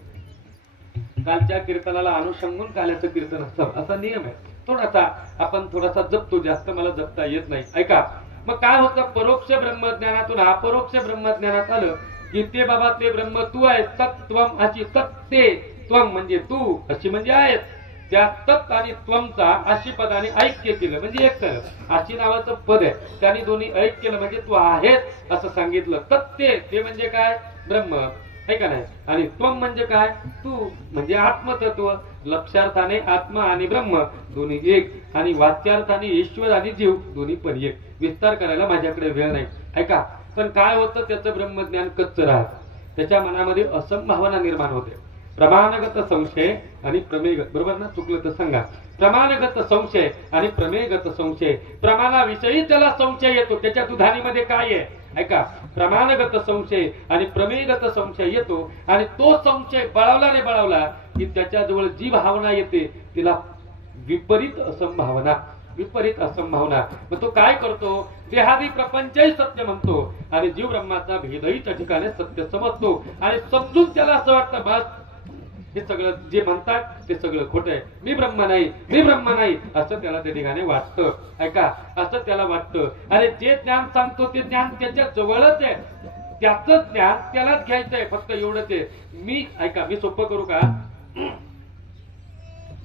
कालच्या कीर्तनाला अनुषंगून काल्याचं कीर्तन असतं असा नियम आहे. थोडासा आपण थोडासा जपतो, जास्त मला जपता येत नाही. ऐका, मग काय होतं? परोक्ष ब्रह्मज्ञानातून अपरोक्ष ब्रह्मज्ञानात आलं की ते बाबा ते ब्रह्म तू आहे. तत्त्वम अशी तत्ते, त्वम म्हणजे तू, अशी म्हणजे आहेत. त्या तत् आणि त्वमचा अशी पदाने ऐक्य केलं म्हणजे एक केलं. अशी नावाचं पद आहे, त्याने दोन्ही ऐक्य केलं म्हणजे तू आहेस असं सांगितलं. तत्ते ते म्हणजे काय? ब्रह्म, है का नाही? आणि त्वम म्हणजे काय? तू म्हणजे आत्मतत्व. लक्षार्थाने आत्मा आणि ब्रह्म दोन्ही एक, आणि वाच्यार्थाने ईश्वर आणि जीव दोन्ही पण एक. विस्तार करायला माझ्याकडे वेळ नाही. ऐका, पण काय होतं? त्याचं ब्रह्मज्ञान कच्च राहत. त्याच्या मनामध्ये असंभावना निर्माण होते. प्रमाणगत संशय आणि प्रमेयगत, बरोबर ना? चुकलं तर सांगा. प्रमाणगत संशय आणि प्रमेयगत संशय. प्रमाणाविषयी त्याला संशय येतो. त्याच्या दुधानीमध्ये काय आहे? ऐका, प्रमाणगत संशय आणि प्रमेयगत संशय येतो. आणि तो संशय बळावला की त्याच्याजवळ जी भावना येते तिला विपरीत असंभावना. विपरीत असंभावना. मग तो काय करतो? देहादी प्रपंचही सत्य म्हणतो आणि जीव ब्रह्माचा भेदही त्या ठिकाणी सत्य समजतो. आणि समजून त्याला असं वाटतं बस हे सगळं जे म्हणतात ते सगळं खोटं आहे. मी ब्रह्म नाही, मी ब्रह्म नाही असं त्याला त्या ठिकाणी वाटतं. ऐका, असं त्याला वाटतं. अरे जे ज्ञान सांगतो ते ज्ञान त्याच्या जवळच आहे. त्याचं ज्ञान त्यालाच घ्यायचंय. फक्त एवढंच आहे. मी, ऐका, मी सोपं करू का?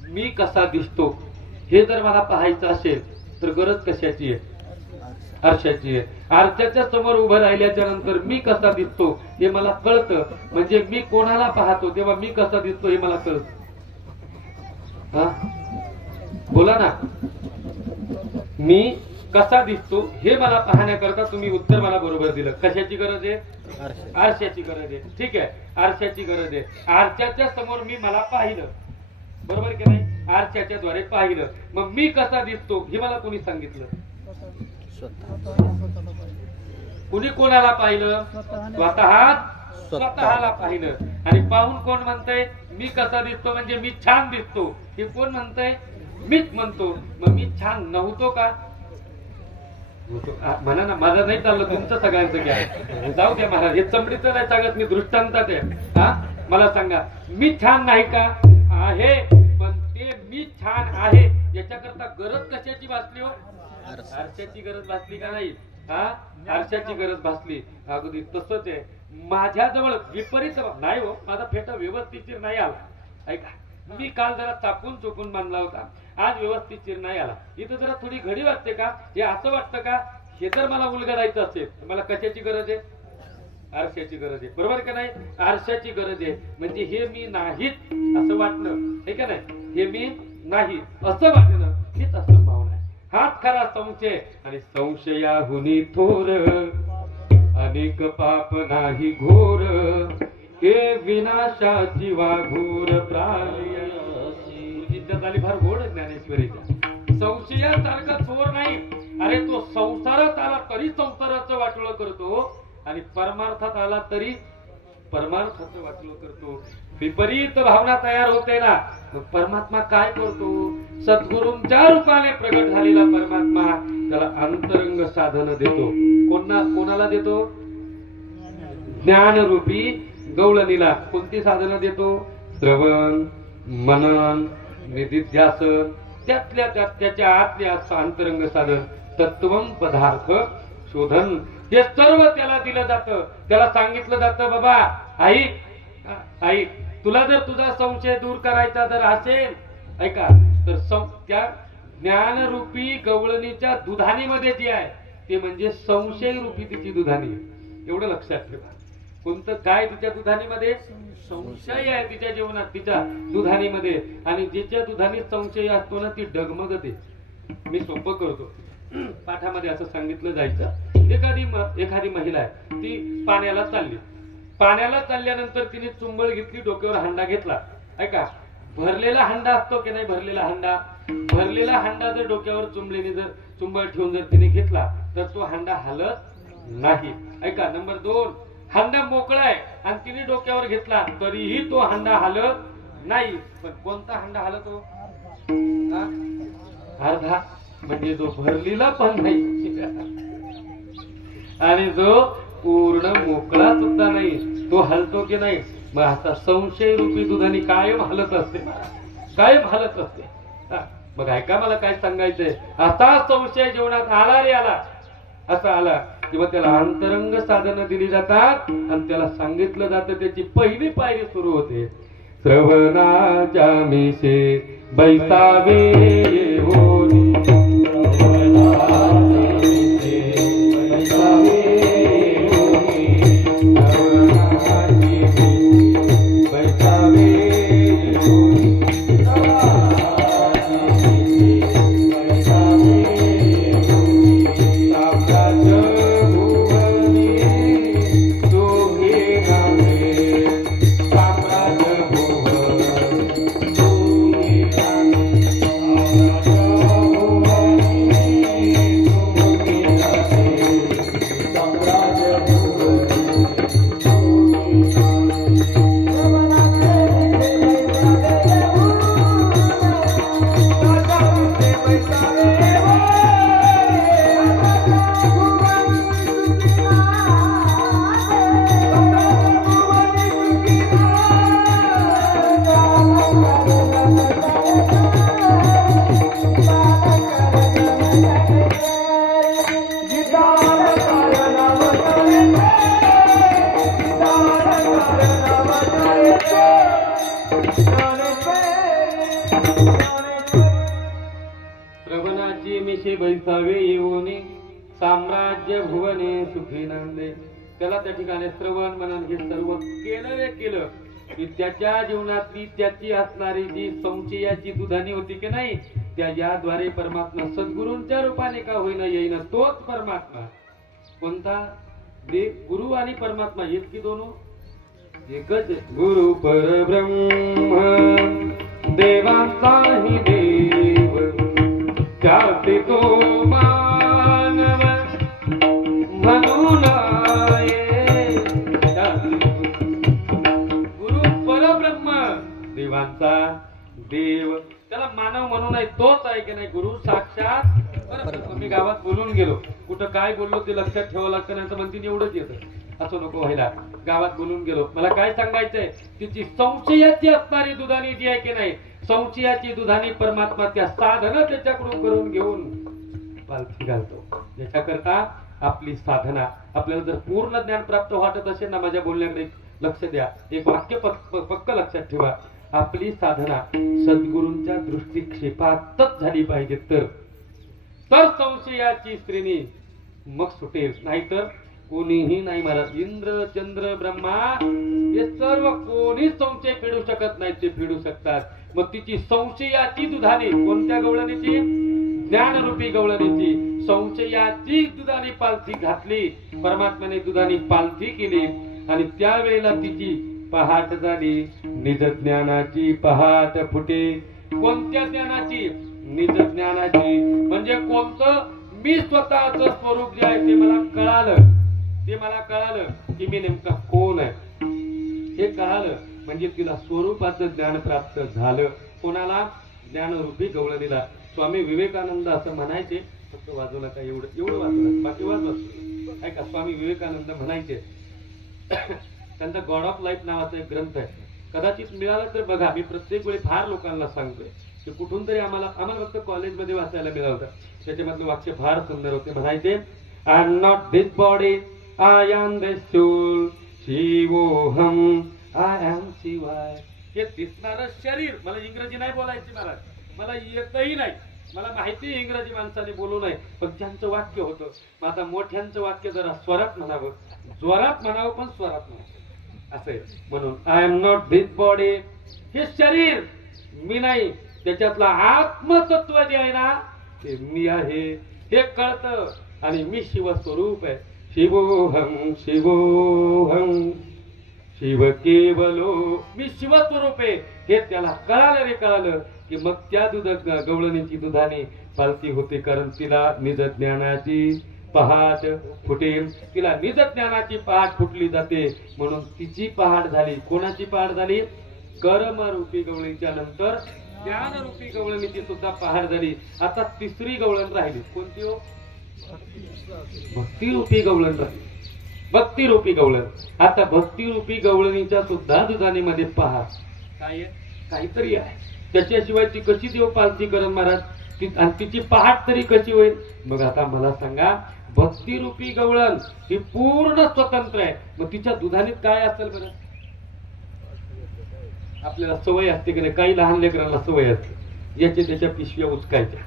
मी कसा दिसतो हे जर मला पाहायचं असेल तर गरज कशाची आहे? आरशाची आहे. आरशाच्या समोर उभं राहिल्याच्या नंतर मी कसा दिसतो हे मला कळतं. म्हणजे मी कोणाला पाहतो तेव्हा मी कसा दिसतो हे मला कळतं. बोला ना. मी कसा दिसतो हे मला पाहण्याकरता तुम्ही उत्तर मला बरोबर दिलं. कशाची गरज आहे? आरशाची गरज आहे. ठीक आहे, आरशाची गरज आहे. आरशाच्या समोर मी मला पाहिलं, बरोबर की नाही? आरशाच्या द्वारे पाहिलं. मग मी कसा दिसतो हे मला कोणी सांगितलं? कुणी कोणाला पाहिलं? स्वतःला पाहिलं. आणि पाहून कोण म्हणतंय मी कसा दिसतो म्हणजे मी छान दिसतो? हे कोण म्हणतंय? मीच म्हणतो. मग मी छान नव्हतो का? म्हणा ना. माझं नाही चाललं, तुमचं सगळ्यांचं घ्या. जाऊ द्या महाराज, हे चमडीचं नाही सांगत मी, दृष्टांतात आहे. मला सांगा, मी छान नाही का? आहे. पण ते मी छान आहे याच्याकरता गरज कशाची भासली हो? आरशाची गरज भासली का नाही? आरशाची गरज भासली. अगदी तसंच आहे. माझ्याजवळ विपरीत नाही हो. माझा फेटा व्यवस्थित नाही आला. ऐका, मी काल जरा चापून चुकून बांधला होता, आज व्यवस्थित नाही आला. इथं जरा थोडी घडी वाटते का? हे असं वाटतं का? हे जर मला उलगडायचं असेल तर मला कशाची गरज आहे? आरशाची गरज आहे. बरोबर का नाही? आरशाची गरज आहे. म्हणजे हे मी नाहीच असं वाटणं, हे का नाही? हे मी नाही असं वाटणं हीच असं भावना आहे. हाच खरा संशय. आणि संशयाहुनी थोर अनेक पाप नाही घोर, हे विनाशाची वाघोर प्राय. झाली फार गोड ज्ञानेश्वरीच्या. संशयासारखा चोर नाही. अरे तो संसारात आला तरी संसाराचं वाटोळं करतो आणि परमार्थात आला तरी परमार्थाचं वाटोळं करतो. विपरीत भावना तयार होते ना. मग परमात्मा काय करतो? सद्गुरूंच्या रूपाने प्रगट झालेला परमात्मा त्याला अंतरंग साधन देतो. कोणाला देतो? ज्ञानरूपी गवळणीला. कोणती साधनं देतो? श्रवण, मनन, निधिध्यासन, त्यातल्या त्याच्या आतल्या अंतरंग साधन, तत्वम पदार्थ शोधन, हे सर्व त्याला दिलं जातं. त्याला सांगितलं जातं, बाबा ऐक, तुला जर तुझा संशय दूर करायचा जर असेल, ऐका, तर त्या ज्ञानरूपी गवळणीच्या दुधानीमध्ये जे आहे ते म्हणजे संशय रूपी तिची दुधानी. एवढं लक्षात ठेवा. कोणतं काय तिच्या दुधानीमध्ये? संशय आहे तिच्या जीवनात, तिच्या दुधानीमध्ये. आणि जिच्या दुधानी संशय असतो ना ती डगमगते. मी सोपं करतो. पाठामध्ये असं सांगितलं जायचं, एखादी महिला आहे, ती पाण्याला चालली. पाण्याला चालल्यानंतर तिने चुंबळ घेतली, डोक्यावर हंडा घेतला. ऐका, भरलेला हंडा असतो की नाही? भरलेला हंडा जर डोक्यावर चुंबळ ठेवून जर तिने घेतला तर तो हंडा हलत नाही. ऐका, नंबर 2, हंडा मोकळा आहे आणि तिने डोक्यावर घेतला तरीही तो हंडा हलत नाही. पण कोणता हंडा हलतो? अर्धा. म्हणजे जो भरलेला पण नाही आणि जो पूर्ण मोकळा सुद्धा नाही, तो हलतो की नाही? मग आता संशय रूपी दुधानी कायम हलत असते. मग ऐका, मला काय सांगायचंय. असा संशय जीवनात आला रे आला, असा आला किंवा त्याला अंतरंग साधनं दिली जातात आणि त्याला सांगितलं जातं, त्याची पहिली पायरी सुरू होते. श्रवणाच्या मिशे बैसावे होनी, बैसावे येऊनी साम्राज्य भुवने सुखी नंदे. त्याला त्या ठिकाणी श्रवण मनन हे सर्व केलं की त्याच्या जीवनातली त्याची असणारी जी संशयाची दुधानी होती की नाही, त्या याद्वारे परमात्मा सद्गुरूंच्या रूपाने का होईना येईना तोच परमात्मा. कोणता? गुरु आणि परमात्मा एक की दोन? एकच. गुरु परब्रह्म देवाचाही देव, त्याचे तो मानव म्हणून गुरु परब्रह्म, देवांचा देव, त्याला मानव म्हणून आहे, तोच आहे की नाही? गुरु साक्षात परब्रह्म. मी गावात बोलून गेलो, कुठं काय बोललो ते लक्षात ठेवावं लागतं, नाही तर म्हणते एवढंच येतं. असं नको व्हायला. गावात बोलून गेलो, मला काय सांगायचंय, तिची संशयाची असणारी दुधानी जी आहे की नाही, संशयाची दुधानी परमात्मा त्या साधना त्याच्याकडून करून घेऊन पालखी घालतो. याच्याकरता आपली साधना, आपल्याला जर पूर्ण ज्ञान प्राप्त वाटत असेल ना, माझ्या बोलण्याकडे लक्ष द्या. एक वाक्य पक्क लक्षात ठेवा. आपली साधना सद्गुरूंच्या दृष्टिक्षेपातच झाली पाहिजे, तर संशयाची श्रेणी मग सुटेल. नाहीतर कोणीही नाही. महाराज, इंद्र चंद्र ब्रह्मा हे सर्व कोणी संशय फेडू शकत नाही, ते फेडू शकतात. मग तिची संशयाची दुधाने, कोणत्या गवळणीची? ज्ञानरूपी गवळणीची. संशयाची दुधाने पालथी घातली, परमात्म्याने दुधाने पालथी केली आणि त्यावेळेला तिची पहाट झाली. निज ज्ञानाची पहाट फुटे. कोणत्या ज्ञानाची? निज ज्ञानाची म्हणजे कोणतं मी स्वतःच स्वरूप जे आहे ते मला कळालं की मी नेमका कोण आहे हे कळालं म्हणजे तिला स्वरूपाचं ज्ञान प्राप्त झालं. कोणाला? ज्ञानरूपी गवळणीला. स्वामी विवेकानंद असं म्हणायचे, फक्त वाजवला का एवढं वाजवलं बाकी वाजवत ऐका. स्वामी विवेकानंद म्हणायचे, त्यांचा गॉड ऑफ लाईफ नावाचा एक ग्रंथ आहे, कदाचित मिळाला तर बघा. मी प्रत्येक वेळी फार लोकांना सांगतोय की कुठून तरी आम्हाला फक्त कॉलेजमध्ये वाचायला मिळालं होतं. त्याच्यामधलं वाक्य फार सुंदर होते. म्हणायचे, I am not this body, I am this soul, शिवोहम, आय एम शिवाय. हे दिसणारं शरीर. मला इंग्रजी नाही बोलायची, मला येतही नाही, मला माहिती इंग्रजी माणसाने बोलू नये, पण त्यांचं वाक्य होतं. माझा मोठ्यांचं वाक्य जरा स्वरात म्हणावं, जोरात म्हणावं, पण स्वरात म्हणावं असं आहे. म्हणून I am not this body, हे शरीर मी नाही, त्याच्यातलं आत्मतत्व जे आहे ना ते मी आहे हे कळतं. आणि मी शिवस्वरूप आहे. शिवोहम शिवोहम शिव केवलो, मी शिवस्वरूप आहे हे त्याला कळालं की मग त्या गवळणीची दुधाने पालती होते. कारण तिला निज ज्ञानाची पहाट फुटेल. तिला निज ज्ञानाची पहाट फुटली जाते म्हणून तिची पहाट झाली. कोणाची पहाट झाली? कर्मरूपी गवळणीच्या नंतर ज्ञानरूपी गवळणीची सुद्धा पहाट झाली. आता तिसरी गवळण राहिली. कोणती हो? भक्तिरूपी गवळण राहिली. भक्तिरूपी गवळण. आता भक्तिरूपी गवळणीच्या सुद्धा दुधानीमध्ये पहा काय काहीतरी आहे. त्याच्याशिवाय ती कशी देव पालती करण महाराज, आणि तिची पहाट तरी कशी होईल? मग आता मला सांगा, भक्तिरूपी गवळण ही पूर्ण स्वतंत्र आहे. मग तिच्या दुधानीत काय असेल बरं? आपल्याला सवय असते की नाही, काही लहान लेकरांना सवय असते याचे त्याच्या पिशव्या उचकायच्या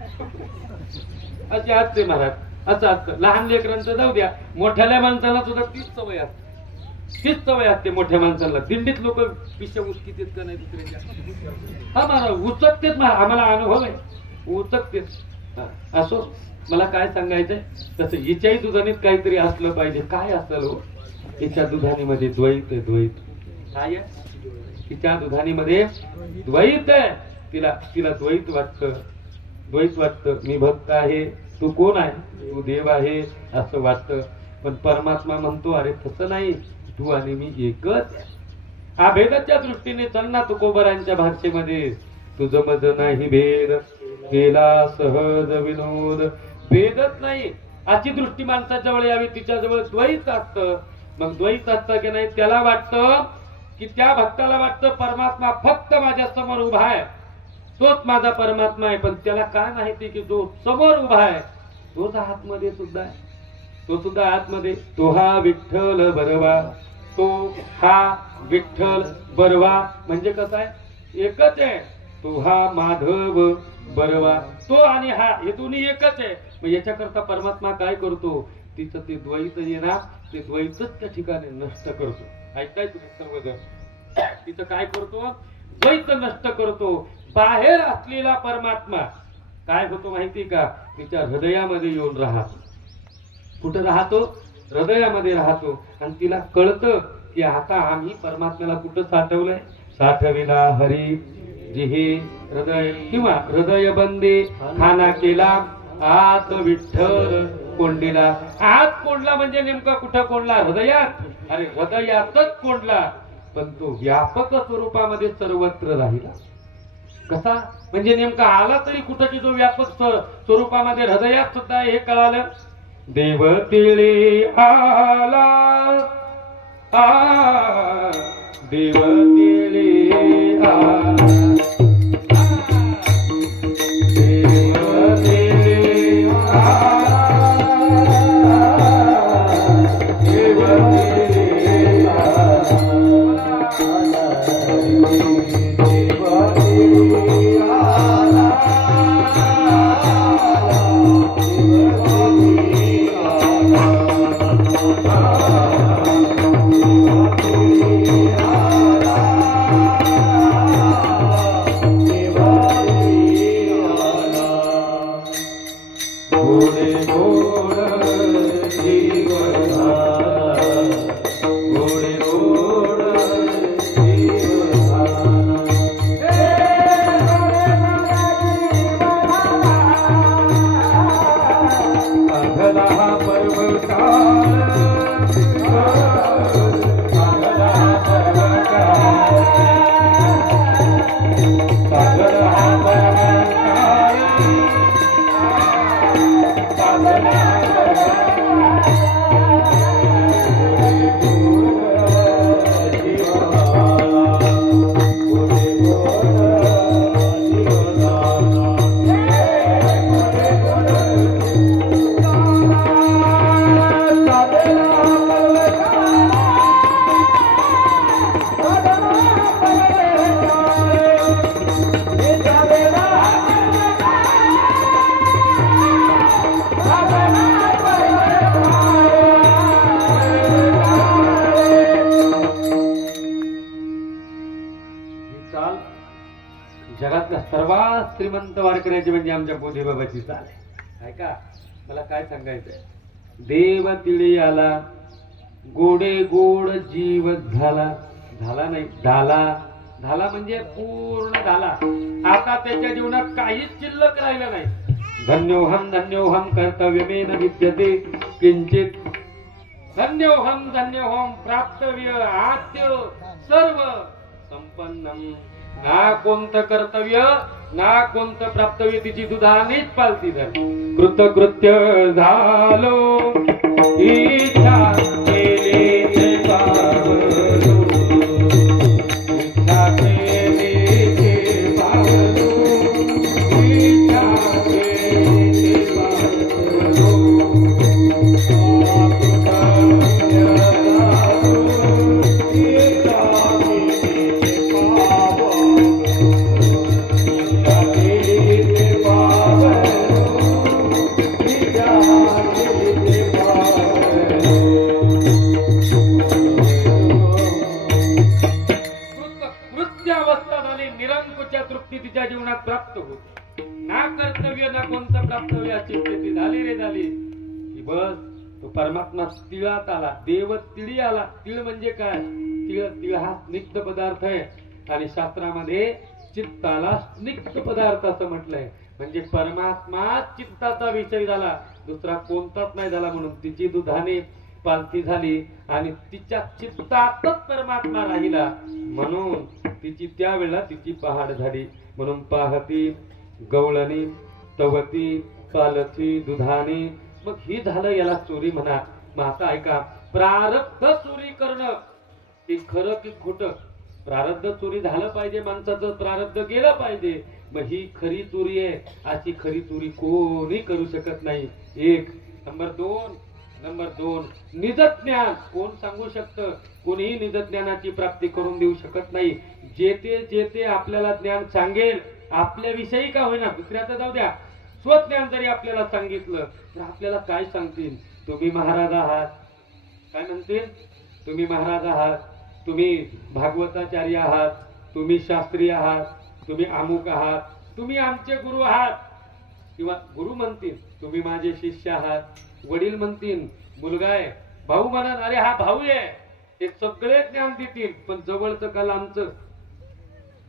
असे असते महाराज. असं असतं लहान लेकरांचं जाऊ द्या, मोठ्याल्या माणसाला सुद्धा तीच सवय असते. मोठ्या माणसाला दिंडीत लोक पिशव्या उचकीत का नाही दुसऱ्याच्या? हा महाराज उचकतेच. आम्हाला अनुभव आहे, उचकतेच. असो, मला काय सांगायचंय, तसं हिच्याही दुधानीत काहीतरी असलं पाहिजे. काय असेल हो? हिच्या दुधानीमध्ये द्वैत काय आहे? तिच्या दुधानीमध्ये द्वैत आहे. तिला द्वैत वाटतं. मी भक्त आहे, तू कोण आहे? तू देव आहे असं वाटतं. पण परमात्मा म्हणतो, अरे तसं नाही, तू आणि मी एकच. हा भेदाच्या दृष्टीने चल ना. तुकोबरांच्या भाषेमध्ये तुझं मज नाही भेद, केला सहज विनोद. भेदच नाही अशी दृष्टी माणसाच्या यावी. तिच्या जवळ द्वैत असतं. मग द्वैत असतं की नाही, त्याला वाटतं की त्या भक्ताला वाटतं परमात्मा फक्त माझ्या समोर उभा आहे, तोच माझा परमात्मा आहे. पण त्याला काय माहिती की जो समोर उभा आहे तोच आतमध्ये सुद्धा आहे. तो सुद्धा आतमध्ये. तो हा विठ्ठल बरवा, तो हा विठ्ठल बरवा म्हणजे कसं आहे? एकच आहे. तो हा माधव बरवा, तो आणि हा हे दोन्ही एकच आहे. मग याच्याकरता परमात्मा काय करतो? तिचं ते द्वैत जे ना, ते द्वैतच त्या ठिकाणी नष्ट करतो. ऐकताय तुम्ही सर्वजण? तिचं काय करतो? द्वैत नष्ट करतो. बाहेर असलेला परमात्मा काय होतो माहिती का? तिच्या हृदयामध्ये येऊन राहतो. कुठं राहतो? हृदयामध्ये राहतो. आणि तिला कळतं की आता आम्ही परमात्म्याला कुठं साठवलंय? साठविला हरी जिहे हृदय, किंवा हृदय बंदे खाना केला आत विठ्ठल कोंडीला. आत कोंडला म्हणजे नेमका कुठं कोंडला? हृदयात. अरे हृदयातच कोंडला, पण तो व्यापक स्वरूपामध्ये सर्वत्र राहिला. कसा? म्हणजे नेमका आला तरी कुठं की तो व्यापक स्वरूपामध्ये हृदयात सुद्धा हे कळालं. देव तिळे आला, देव तिळे आला, साधला हा पर्व काळ साधला हा पर्व काळ साधला हा पर्व काळ साधला जगातल्या सर्वात श्रीमंत वारकऱ्याची म्हणजे आमच्या बोधी बाबाची चाल आहे. ऐका, मला काय सांगायचंय. देव तिळी आला, गोडे गोड जीव झाला. झाला नाही, झाला. झाला म्हणजे पूर्ण झाला. आता त्याच्या जीवनात काहीच शिल्लक राहिलं नाही. धन्योहम कर्तव्यमेन विद्यते किंचित. धन्योहम प्राप्तव्य आद्य सर्व संपन्नम. ना कोणतं कर्तव्य ना कोणतं प्राप्तव्य तिची दुधानेच पालती झाली. कृतकृत्य झालो इच्छा केली ते पावलो. इच्छा केली ते पावलो. इच्छा केली ते पावलो. तिच्या जीवनात प्राप्त होते. ना कर्तव्य ना कोणतं प्राप्तव्य अशी स्थिती झाली रे झाली की बस तो परमात्मा तिळात आला. देव तिळी आला. तिळ म्हणजे काय? तिळ हा स्निग्ध पदार्थ आहे आणि शास्त्रामध्ये चित्ताला स्निग्ध पदार्थ असं म्हटलंय. म्हणजे परमात्मा चित्ताचा विषय झाला, दुसरा कोणताच नाही झाला. म्हणून तिची दुधाने पालती झाली आणि तिच्या चित्तातच परमात्मा राहिला. म्हणून तिची त्यावेळेला तिची पहाड झाली. म्हणून पाहती गवळणी तवती पालती दुधाने. मग ही झालं याला चोरी म्हणा. मग आता ऐका, प्रारब्ध चोरी करणं हे खरं की खोटं? प्रारब्ध चोरी झालं पाहिजे, माणसाचं प्रारब्ध गेलं पाहिजे. मग ही खरी चोरी आहे. अशी खरी चोरी कोणी करू शकत नाही. एक. नंबर दोन निजज्ञान. कोण सांगू शकतं? कोणीही निजज्ञानाची प्राप्ती करून देऊ शकत नाही. जेते आपल्याला ज्ञान सांगेल, आपल्याविषयी का होईना, दुसऱ्याचं जाऊ द्या, स्वज्ञान जरी आपल्याला सांगितलं तर आपल्याला काय सांगतील? तुम्ही महाराज आहात. काय म्हणतील? तुम्ही महाराज आहात, तुम्ही भागवताचार्य आहात, तुम्ही शास्त्री आहात, तुम्ही अमुक आहात, तुम्ही आमचे गुरु आहात. किंवा गुरु म्हणतील तुम्ही माझे शिष्य आहात. वडील म्हणतील मुलगा आहे. भाऊ म्हणा अरे हा भाऊ आहे. हे सगळे ज्ञान देतील, पण जवळचं का लांबचं?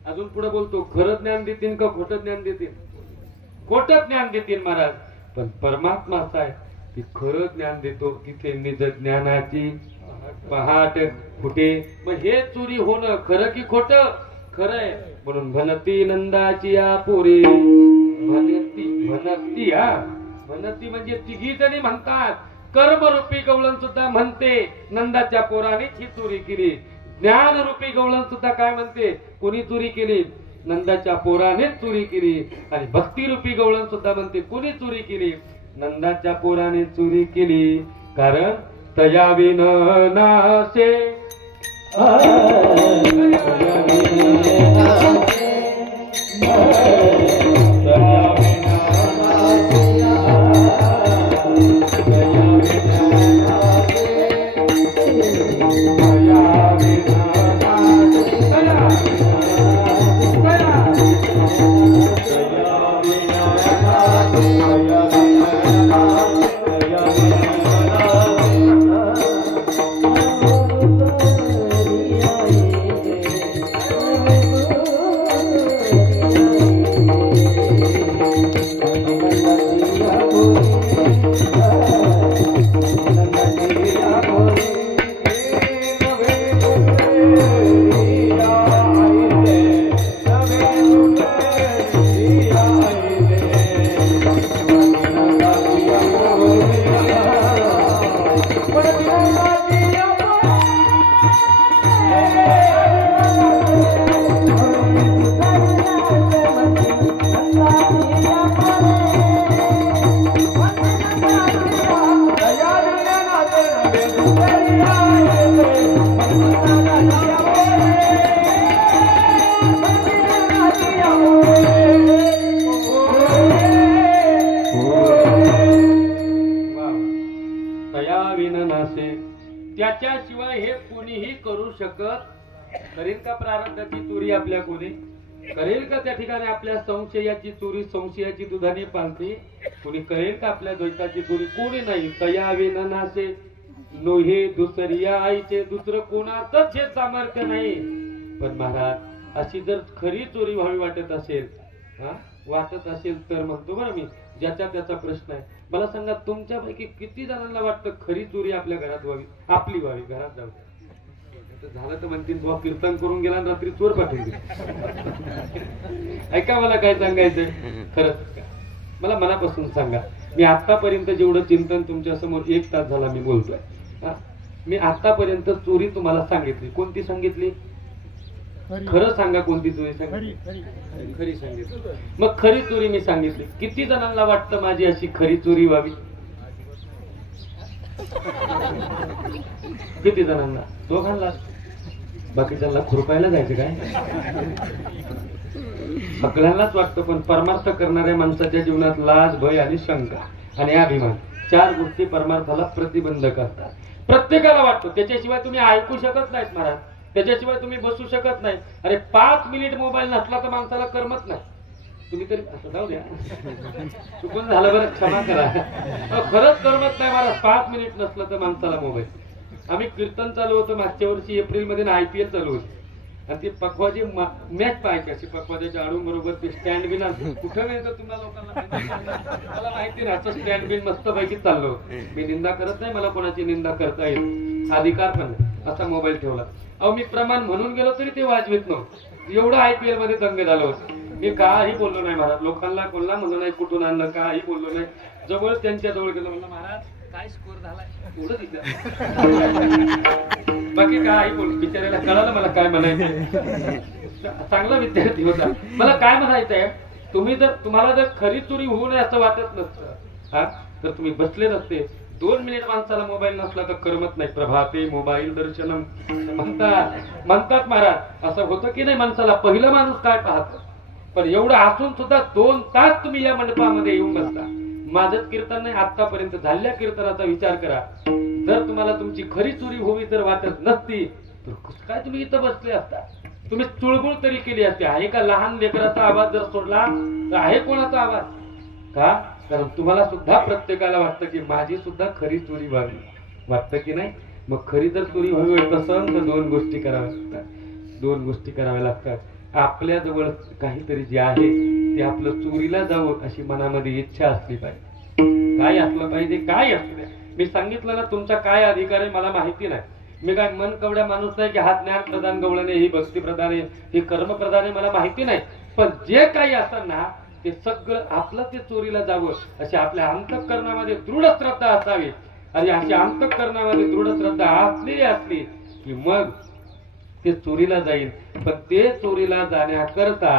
अजून पुढे बोलतो, खरं ज्ञान देतील का खोटं ज्ञान देतील? खोटं ज्ञान देतील महाराज. पण परमात्मा असा आहे की खरं ज्ञान देतो. तिथे निज ज्ञानाची पहाट फुटे. मग हे चोरी होणं खरं की खोटं? खरं आहे. म्हणून भनती नंदाची या पोरी. भनती म्हणजे तिघी जणी म्हणतात. कर्मरूपी गवळण सुद्धा म्हणते नंदाच्या पोरानेच ही चोरी केली. ज्ञानरूपी गवळण सुद्धा काय म्हणते? कोणी चोरी केली? नंदाच्या पोरानेच चोरी केली. आणि भक्तिरूपी गवळण सुद्धा म्हणते कोणी चोरी केली? नंदाच्या पोराने चोरी केली. कारण तयाविन नासे नासे. त्याच्याशिवाय हे कोणीही करू शकत करेल का? प्रारब्धाची चोरी आपल्या कोणी करेल का? त्या ठिकाणी आपल्या संशयाची चोरी संशयाची दुधाने पालते कोणी करेल का? आपल्या द्वैताची चोरी कोणी नाही. तया विना नासे नोहे दुसऱ्या आईचे, दुसरं कोणातच हे सामर्थ्य नाही. पण महाराज अशी जर खरी चोरी व्हावी वाटत असेल, वाटत असेल तर म्हणतो बरं मी, ज्याचा त्याचा प्रश्न आहे. मला सांगा तुमच्यापैकी किती जणांना वाटतं खरी चोरी आपल्या घरात व्हावी, आपली व्हावी, घरात जाऊ झालं तर म्हणतील बुवा कीर्तन करून गेला आणि रात्री चोर पाठवून दिली. ऐका मला काय सांगायचंय खरंच मला मनापासून सांगा. मी आतापर्यंत जेवढं चिंतन तुमच्या समोर 1 तास झाला मी बोलतोय, मी आतापर्यंत चोरी तुम्हाला सांगितली. कोणती सांगितली? खरं सांगा कोणती चोरी सांगितली? खरी सांगितली. मग खरी चोरी मी सांगितली. किती जणांना वाटतं माझी अशी खरी चोरी व्हावी? किती जणांना? 2 बाकीच्यांना खुरपायला जायचं काय? सगळ्यांनाच वाटतं. पण परमार्थ करणाऱ्या माणसाच्या जीवनात लाज, भय आणि शंका आणि अभिमान 4 गोष्टी परमार्थाला प्रतिबंध करतात. प्रत्येकाला वाटतं. त्याच्याशिवाय तुम्ही ऐकू शकत नाहीत महाराज, त्याच्याशिवाय तुम्ही बसू शकत नाही. अरे 5 मिनिट मोबाईल नसला तर माणसाला करमत नाही. तुम्ही तरी असं जाऊ द्या, चुकून झालं बरं, क्षमा करा. खरंच करमत नाही महाराज 5 मिनिट नसलं तर माणसाला मोबाईल. आम्ही कीर्तन चालू होतं मागच्या वर्षी एप्रिलमध्ये IPL चालू होती आणि ती पखवाजी मॅच पाहायची. अशी पखवाजाच्या आडून बरोबर ते स्टँड बिन कुठं मिळतं तुम्हाला लोकांना मला माहिती नाही. असं स्टँड बिन मस्त पैकी चाललो. मी निंदा करत नाही, मला कोणाची निंदा करता येईल अधिकार पण असा मोबाईल ठेवला. अहो मी प्रमाण म्हणून गेलो तरी ते वाजवीत नव्हतं. एवढं IPL मध्ये दंग झालं होतं. मी काही बोललो नाही महाराज. लोकांना कोणला म्हणलो नाही कुठून आणलं, काही बोललो नाही. जवळ त्यांच्या जवळ गेलो, म्हणलं महाराज काय स्कोर झालाय एवढं दिसलं. बाकी काही बोल. बिचारायला कळालं मला काय म्हणायचं. चांगला विद्यार्थी होता. मला काय म्हणायचंय, तुम्हाला जर खरी चोरी होऊ नये असं वाटत नसतं तर तुम्ही बसले नसते. 2 मिनिट माणसाला मोबाईल नसला तर करमत नाही. प्रभाते मोबाईल दर्शनम म्हणतात महाराज. असं होतं की नाही माणसाला? पहिलं माणूस काय पाहत, पण एवढं असून सुद्धा 2 तास तुम्ही या मंडपामध्ये येऊन बसता. माझंच कीर्तन नाही, आतापर्यंत झालेल्या कीर्तनाचा विचार करा. जर तुम्हाला तुमची खरी चोरी होवी जर वाटत नसती तर कसं काय तुम्ही इथं बसले असता? तुम्ही चुळबुळ तरी केली असते. आहे का लहान लेकराचा आवाज जर सोडला तर आहे कोणाचा आवाज का? कारण तुम्हाला सुद्धा प्रत्येकाला वाटतं की माझी सुद्धा खरी चोरी व्हावी, वाटतं की नाही? मग खरी जर चोरी व्हावी असेल तर 2 गोष्टी कराव्या लागतात. 2 गोष्टी कराव्या लागतात. आपल्या जवळ काहीतरी जे आहे ते आपलं चोरीला जावं अशी मनामध्ये इच्छा असली पाहिजे. काय असलं पाहिजे? काय असलं? मी सांगितलं ना तुमचा काय अधिकार आहे मला माहिती नाही. मी काय मन कवड्या माणूस नाही की हा ज्ञान प्रदान गवळणे, ही भक्ती प्रदान आहे, ही कर्म प्रदान आहे, मला माहिती नाही. पण जे काही असं ना ते सगळं आपलं ते चोरीला जावं अशी आपल्या अंतःकरणामध्ये दृढ श्रद्धा असावी. आणि अशी अंतःकरणामध्ये दृढ श्रद्धा असली की मग ते चोरीला जाईल. पण ते चोरीला जाण्याकरता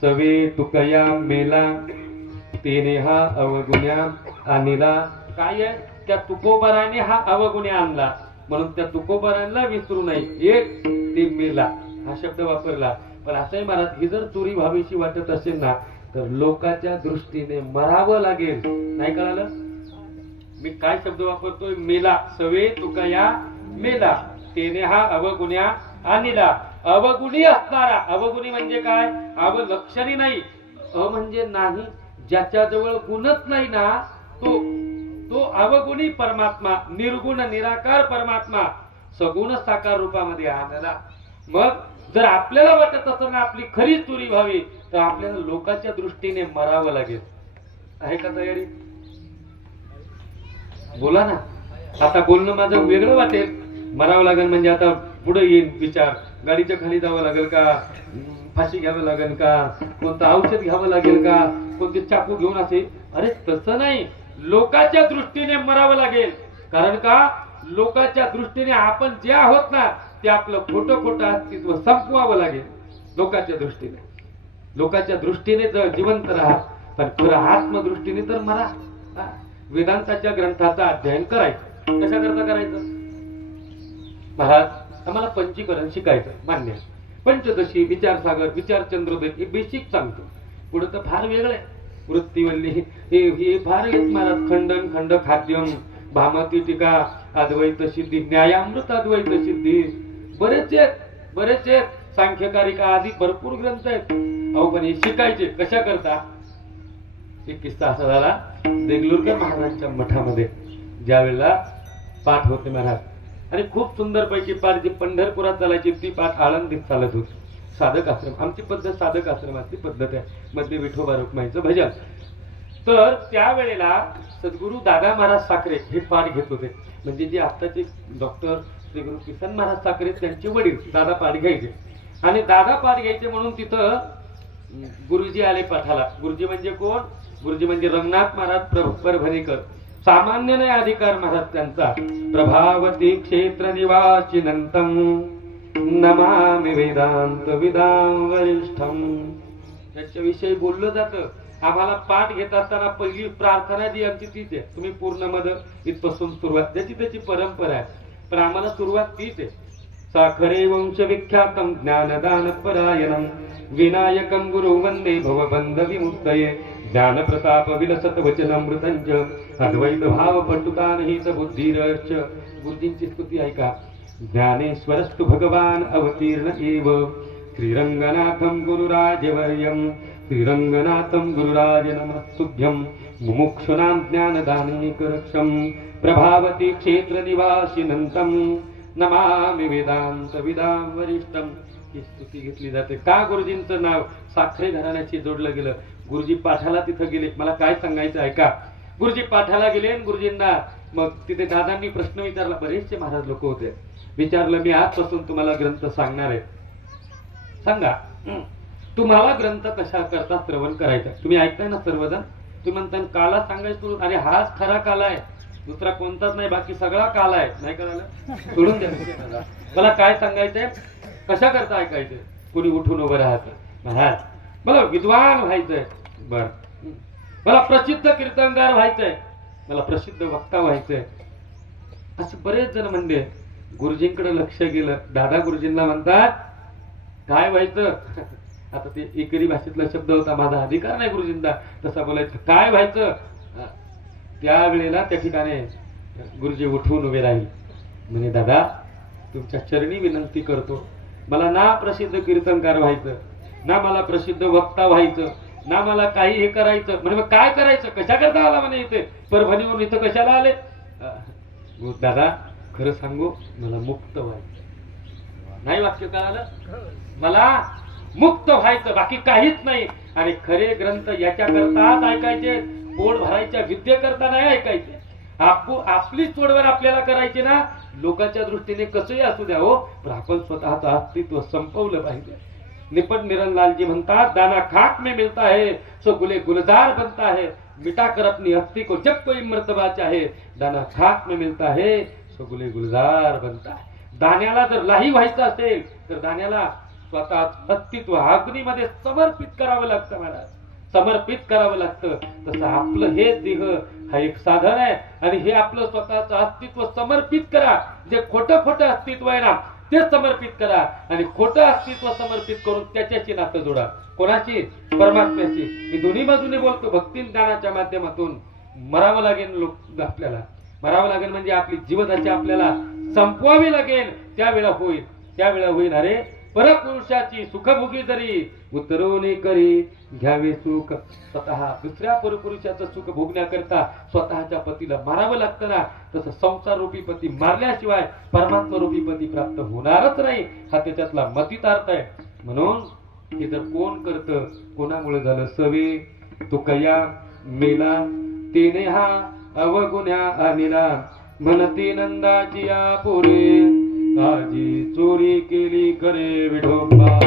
सवे तुकया मेला तेने हा अवगुण्या आणला. काय आहे? त्या तुकोबाराने हा अवगुण्या आणला म्हणून त्या तुकोबारांना विसरू नये. एक ते मेला हा शब्द वापरला. पण असंही महाराज ही जर चोरी व्हावीशी वाटत असेल ना तर लोकांच्या दृष्टीने मरावं लागेल. नाही कळालं मी काय शब्द वापरतोय? मेला. सवे तुकया मेला तेने हा अवगुण्या आणला. अवगुणी असणारा. अवगुणी म्हणजे काय? अवलक्षणी नाही. म्हणजे नाही, ज्याच्याजवळ गुणच नाही ना तो अवगुणी परमात्मा, निर्गुण निराकार परमात्मा सगुण साकार रूपामध्ये आणला. मग जर आपल्याला वाटत असं ना आपली खरी चोरी व्हावी तर आपल्याला लोकांच्या दृष्टीने मरावं लागेल. आहे का तयारी? बोला ना. आता बोलणं माझं वेगळं वाटेल. मरावं लागेल म्हणजे आता पुढे येईल विचार. गाडीच्या खाली जावं लागेल का? फाशी घ्यावं लागेल का? कोणतं औषध घ्यावं लागेल का? कोणते चाकू घेऊन असे? अरे तसं नाही. लोकांच्या दृष्टीने मरावं लागेल. कारण का? लोकांच्या दृष्टीने आपण जे आहोत ना ते आपलं खोटं अस्तित्व संपवावं लागेल. लोकांच्या दृष्टीने जर जिवंत राहा पण खरं आत्मदृष्टीने तर मरा. वेदांताच्या ग्रंथाचं अध्ययन करायचं. कशा करता करायचं? महाराज आम्हाला पंचीकरण शिकायचं मान्य. पंचदशी, विचारसागर, विचार चंद्रोदय हे बेसिक सांगतो. पुढे तर फार वेगळं आहे. वृत्तीवल्ली हे फार येत महाराज. खंडन, खंड, खाद्यम, भामती टीका अद्वैत सिद्धी, न्यायामृत अद्वैत सिद्धी, बरेच आहेत सांख्यकारिका आदी भरपूर ग्रंथ आहेत. अहो पण हे शिकायचे कशा करता. एक किस्सा असा झाला, देगलूरकर महाराजांच्या मठामध्ये ज्या वेळेला पाठ होते महाराज, आणि खूप सुंदर पैकी पाठ जी पंढरपुरात चालायची ती पाठ आळंदीत चालत होती. साधक आश्रम, आमची पद्धत साधक आश्रमातली पद्धत आहे, मध्ये विठोबा रुक्माईचं भजन. तर त्यावेळेला सद्गुरू दादा महाराज साखरे हे पाठ घेत होते. म्हणजे जे आत्ताचे डॉक्टर श्री गुरु किसन महाराज साखरे त्यांचे वडील दादा पाठ घ्यायचे. आणि दादा पाठ घ्यायचे म्हणून तिथं गुरुजी आले पाठाला. गुरुजी म्हणजे कोण? गुरुजी म्हणजे रंगनाथ महाराज परभणीकर, सामान्य नाही अधिकार महाराज त्यांचा. प्रभावती क्षेत्र निवासिनंतम नमामि वेदांत विदां वरिष्ठम, त्याच्याविषयी बोललं जातं. आम्हाला पाठ घेत असताना पहिली प्रार्थना जी आमची तीच आहे, तुम्ही पूर्ण मद इथपासून सुरुवात, त्याची त्याची परंपरा आहे, पण आम्हाला सुरुवात तीच आहे. साखरे वंश विख्यातम ज्ञानदान परायणम विनायकं गुरु वंदे भवबंध विमुक्तये ज्ञान प्रताप विलसत वचनामृतंच अद्वैत भाव पटुतानहित बुद्धिरच. गुरुजींची स्तुती ऐका. ज्ञानेश्वरस्तु भगवान अवतीर्ण एव श्रीरंगनाथं गुरुराजवर्यं श्रीरंगनाथं गुरुराज नमस्तुभ्यं मुमुक्षुनां ज्ञानदानेकरक्षं प्रभावती क्षेत्र निवासिनंतं नमामि वेदांत विदां वरिष्ठं. ही स्तुती घेतली जाते. का गुरुजींचं नाव साखरे घराण्याशी जोडलं गेलं? गुरुजी पाठाला तिथं गेले. मला काय सांगायचं ऐका. गुरुजी पाठाला गेले, गुरुजींना मग तिथे दादांनी प्रश्न विचारला. बरेचसे महाराज लोक होते. विचारलं, मी आजपासून तुम्हाला ग्रंथ सांगणार आहे, सांगा तुम्हाला ग्रंथ कशा करता श्रवण करायचा. तुम्ही ऐकताय ना सर्वजण, तुम्ही म्हणता काला सांगायचं. अरे हाच खरा काला आहे, दुसरा कोणताच नाही, बाकी सगळा काला आहे. नाही कळालं? सोडून द्या. मला काय सांगायचंय, कशा करता ऐकायचंय. कोणी उठून उभं राहतं, महाराज मला विद्वान व्हायचंय, बर मला प्रसिद्ध कीर्तनकार व्हायचंय, मला प्रसिद्ध वक्ता व्हायचंय, असे बरेच जण म्हणले. गुरुजींकडे लक्ष गेलं. दादा गुरुजींना म्हणतात काय व्हायचं. आता ते एकरी भाषेतला शब्द होता, माझा अधिकार नाही गुरुजींना तसा बोलायचं. काय व्हायचं. त्यावेळेला त्या ठिकाणी गुरुजी उठून उभे राहील. म्हणे दादा तुमच्या चरणी विनंती करतो, मला ना प्रसिद्ध कीर्तनकार व्हायचं, ना मला प्रसिद्ध वक्ता व्हायचं, ना मला काही हे करायचं. म्हणजे मग काय करायचं, कशा करता आला म्हणे इथे परभणीवरून, इथं कशाला आले. दादा खरं सांगू, मला मुक्त व्हायचं. नाही वाक्य कळालं, मला मुक्त व्हायचं, बाकी काहीच नाही. आणि खरे ग्रंथ याच्या करताच ऐकायचे, पोट भरायच्या विद्येकरता नाही ऐकायचे. आपली चोडवर आपल्याला करायची ना, लोकांच्या दृष्टीने कसंही असू द्या हो, पण आपण स्वतःचं अस्तित्व संपवलं पाहिजे. निपट निरंलालजी म्हणतात, दाना खाक में मिलता है सो गुले गुलजार बनता है, मिटा कर अपनी अस्थि को जब कोई मर्तबा चाहे, दाना खाक में मिलता है सो गुले गुलजार बनता है. दाण्याला जर लाही व्हायचं असेल तर दाण्याला स्वतः अस्तित्व अग्नीमध्ये समर्पित करावं लागतं महाराज, समर्पित करावं लागतं. तसं आपलं हे देह हा एक साधन आहे, आणि हे आपलं स्वतःचं अस्तित्व समर्पित करा. जे खोटं खोटं अस्तित्व आहे ना ते समर्पित करा, आणि खोटं अस्तित्व समर्पित करून त्याच्याशी नातं जोडा. कोणाची? परमात्म्याची. मी दोन्ही बाजूने बोलतो. भक्ती ज्ञानाच्या माध्यमातून मरावं लागेल, लोक आपल्याला मरावं लागेल, म्हणजे आपली जीवनाची आपल्याला संपवावी लागेल. त्यावेळेला होईल. अरे परपुरुषाची सुखभोगी जरी उतरवणे करी घ्यावे सुख स्वतः. दुसऱ्या परपुरुषाचं सुख भोगण्याकरता स्वतःच्या पतीला मारावं लागतं ना, तसं संसार रूपी पती मारल्याशिवाय परमात्मा रूपी पती प्राप्त होणारच नाही. हा त्याच्यातला मतितार्थ आहे. म्हणून हे जर कोण करतं, कोणामुळे झालं. सवे तो कया मेला तेने हा अवगुण्या आनिला, म्हणती नंदाची या पुरे आजी चोरी केली करे विठोबा.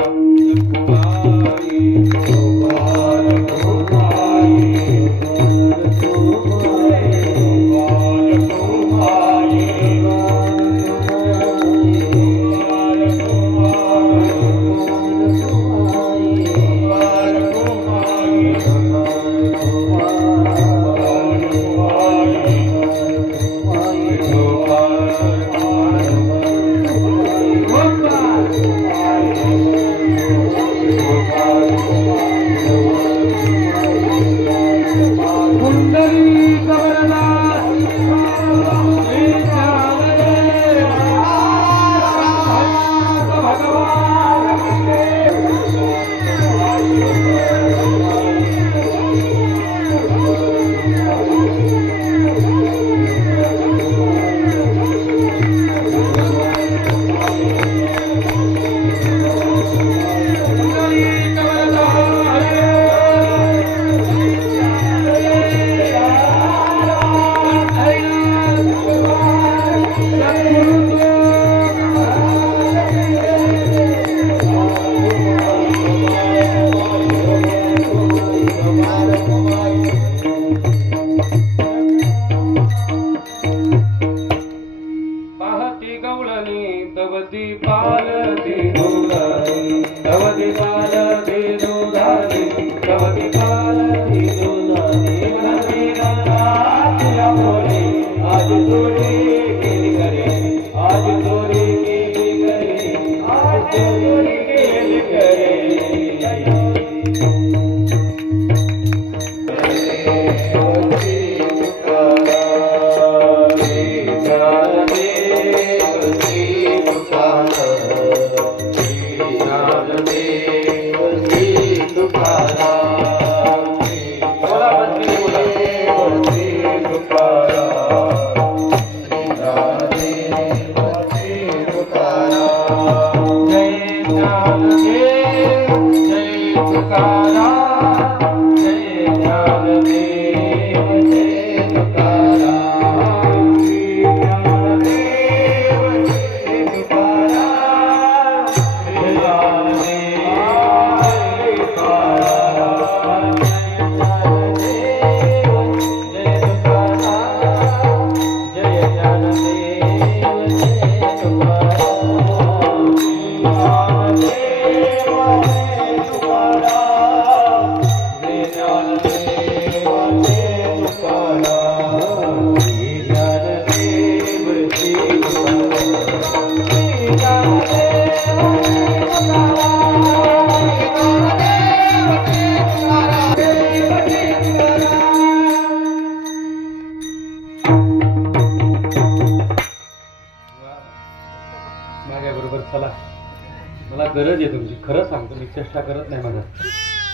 गरज आहे तुमची, खरं सांगतो मी, चेष्टा करत नाही मला.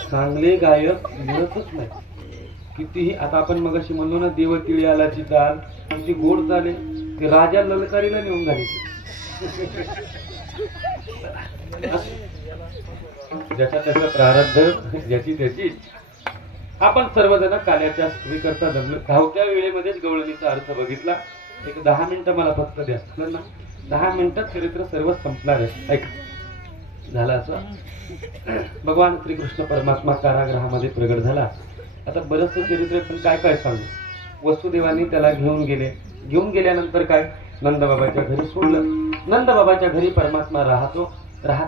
चांगले गायक मिळतच नाही कितीही. आता आपण मगाशी म्हणलो ना, देव तिळी आलाची चाल किती गोड चाले, ते राजा ललकारीला नेऊन झाली. ज्याच्या त्याचा प्रारब्ध ज्याची त्याची. आपण सर्वजण काल्याच्या स्त्रीकरता जमलो. धावत्या वेळेमध्येच गवळणीचा अर्थ बघितला. एक 10 मिनिटं मला फक्त द्या ना. 10 मिनिटात चरित्र सर्व संपणार आहे. ऐक झाला असं. भगवान श्रीकृष्ण परमात्मा कारागृहामध्ये प्रगट झाला. आता बरंचसं चरित्र, पण काय काय सांगू. वसुदेवानी त्याला घेऊन गेले. घेऊन गेल्यानंतर काय, नंदबाबाच्या घरी सोडलं. नंदबाबाच्या घरी परमात्मा